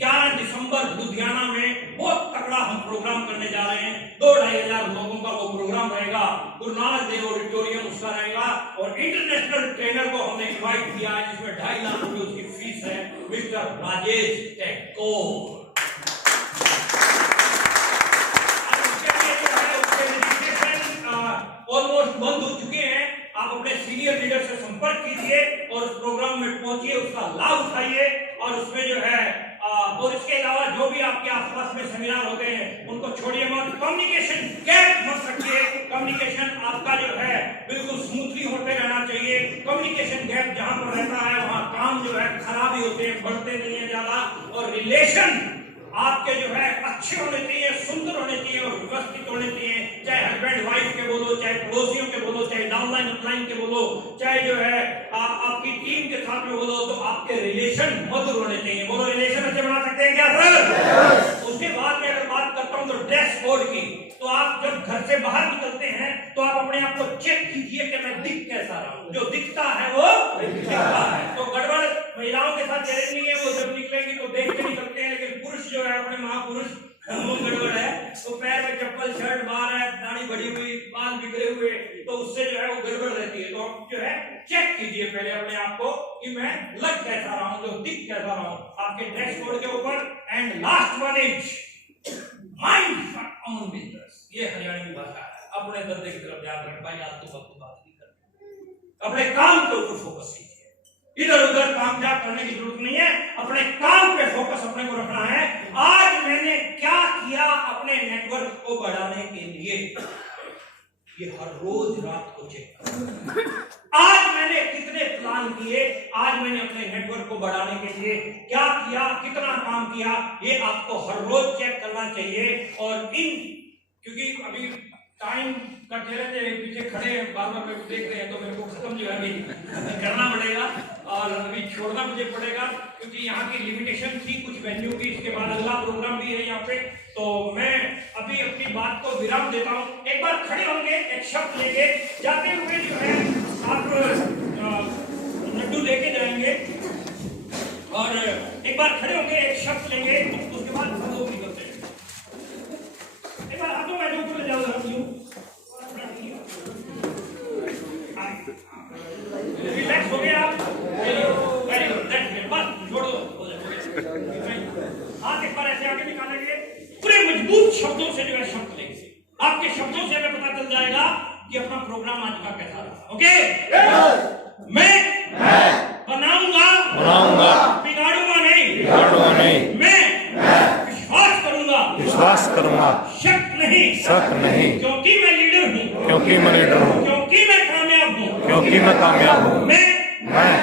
11 दिसंबर लुधियाना में बहुत तगड़ा हम प्रोग्राम करने जा रहे हैं। 2-2.5 हजार लोगों का वो प्रोग्राम रहेगा। गुरु नानक देव ऑडिटोरियम उसका रहेगा और इंटरनेशनल ट्रेनर को हमने इनवाइट किया है जिसमें 2.5 लाख रुपए उसकी फीस है, मिस्टर राजेश टैकोर। ऑलमोस्ट बंद हो चुके हैं। आप अपने सीनियर लीडर से संपर्क कीजिए और उस प्रोग्राम में पहुंचिए, उसका लाभ उठाइए और उसमें जो है और इसके अलावा जो भी आपके आसपास में सेमिनार होते हैं उनको छोड़िए मत। कम्युनिकेशन गैप मत रखिए। कम्युनिकेशन आपका जो है बिल्कुल स्मूथली होते रहना चाहिए। कम्युनिकेशन गैप जहां पर रहता है वहां काम जो है खराब ही होते हैं, बढ़ते नहीं है ज्यादा। और रिलेशन आपके जो है अच्छे होने चाहिए, सुंदर होने चाहिए और व्यवस्थित होने चाहिए। चाहे हस्बैंड वाइफ के बोलो, चाहे पड़ोसियों के बोलो, चाहे डाउनलाइन अपलाइन के बोलो, चाहे जो है आपकी टीम के साथ में बोलो, तो आपके रिलेशन मधुर होने चाहिए। बोलो रिलेशन अच्छे बना सकते हैं क्या सर? उसके बाद में अगर बात करता हूं तो ड्रेस कोड की, तो आप जब घर से बाहर निकलते हैं तो आप अपने आप को चेक कीजिए कि मैं दिख कैसा रहा हूं। जो दिखता है वो दिखता है। तो गड़बड़ महिलाओं के साथ चैलेंज नहीं है, वो जब निकलेंगी तो देख के निकलते हैं, लेकिन पुरुष जो है अपने महापुरुष वो गड़बड़ है। तो पैर में चप्पल, शर्ट बाहर है, दाढ़ी बढ़ी हुई, बाल बिखरे हुए, तो उससे जो है वो गड़बड़ रहती है। तो आप जो है चेक कीजिए पहले अपने आप को कि मैं लग कैसा रहा हूं, जो दिख कैसा रहा हूं, आपके ड्रेस कोड के ऊपर। And last one is mind your own business. ये हरियाणवी भाषा है। अपने धंधे की तरफ ध्यान रख भाई, आप तो वक्त बात नहीं करते। अपने काम के ऊपर फोकस कीजिए। इधर उधर काम जाप करने की जरूरत नहीं है। अपने काम पे फोकस अपने को रखना है। आज मैंने क्या किया अपने नेटवर्क को बढ़ाने के लिए, ये हर रोज रात को चेक करो। आज मैंने कितने प्लान किए, आज मैंने अपने नेटवर्क को बढ़ाने के लिए क्या किया, कितना काम किया, ये आपको हर रोज चेक करना चाहिए। और क्योंकि अभी टाइम का कह रहे थे, पीछे खड़े हैं, बार-बार मेरे को देख रहे हैं, तो मेरे को खत्म जो है अभी करना पड़ेगा और अभी छोड़ना मुझे पड़ेगा क्योंकि यहाँ की लिमिटेशन थी कुछ वेन्यू की। इसके बाद अगला प्रोग्राम भी है यहाँ पे, तो मैं अभी अपनी बात को विराम देता हूँ। एक बार खड़े होंगे, एक शब्द लेके जाते हुए जो है आप लड्डू लेके जाएंगे और एक बार खड़े होंगे, एक शब्द लेंगे, उसके बाद हम लोग निकलते हैं। एक बार हाथों में ऊपर ले जाओ, रिलैक्स हो गए आप? वेरी गुड, बस छोड़ दो। हाथ एक बार ऐसे आगे निकालेंगे, पूरे मजबूत शब्दों से जो है शब्द लेंगे। आपके शब्दों से हमें पता चल जाएगा कि अपना प्रोग्राम आज का कैसा रहा। ओके? मैं बनाऊंगा, बिगाड़ूंगा नहीं। मैं विश्वास करूंगा, शक नहीं शक नहीं, क्योंकि मैं लीडर हूँ, क्योंकि मैं लीडर हूँ, क्योंकि मैं कामयाब हूँ, क्योंकि मैं कामयाब हूँ। मैं मैं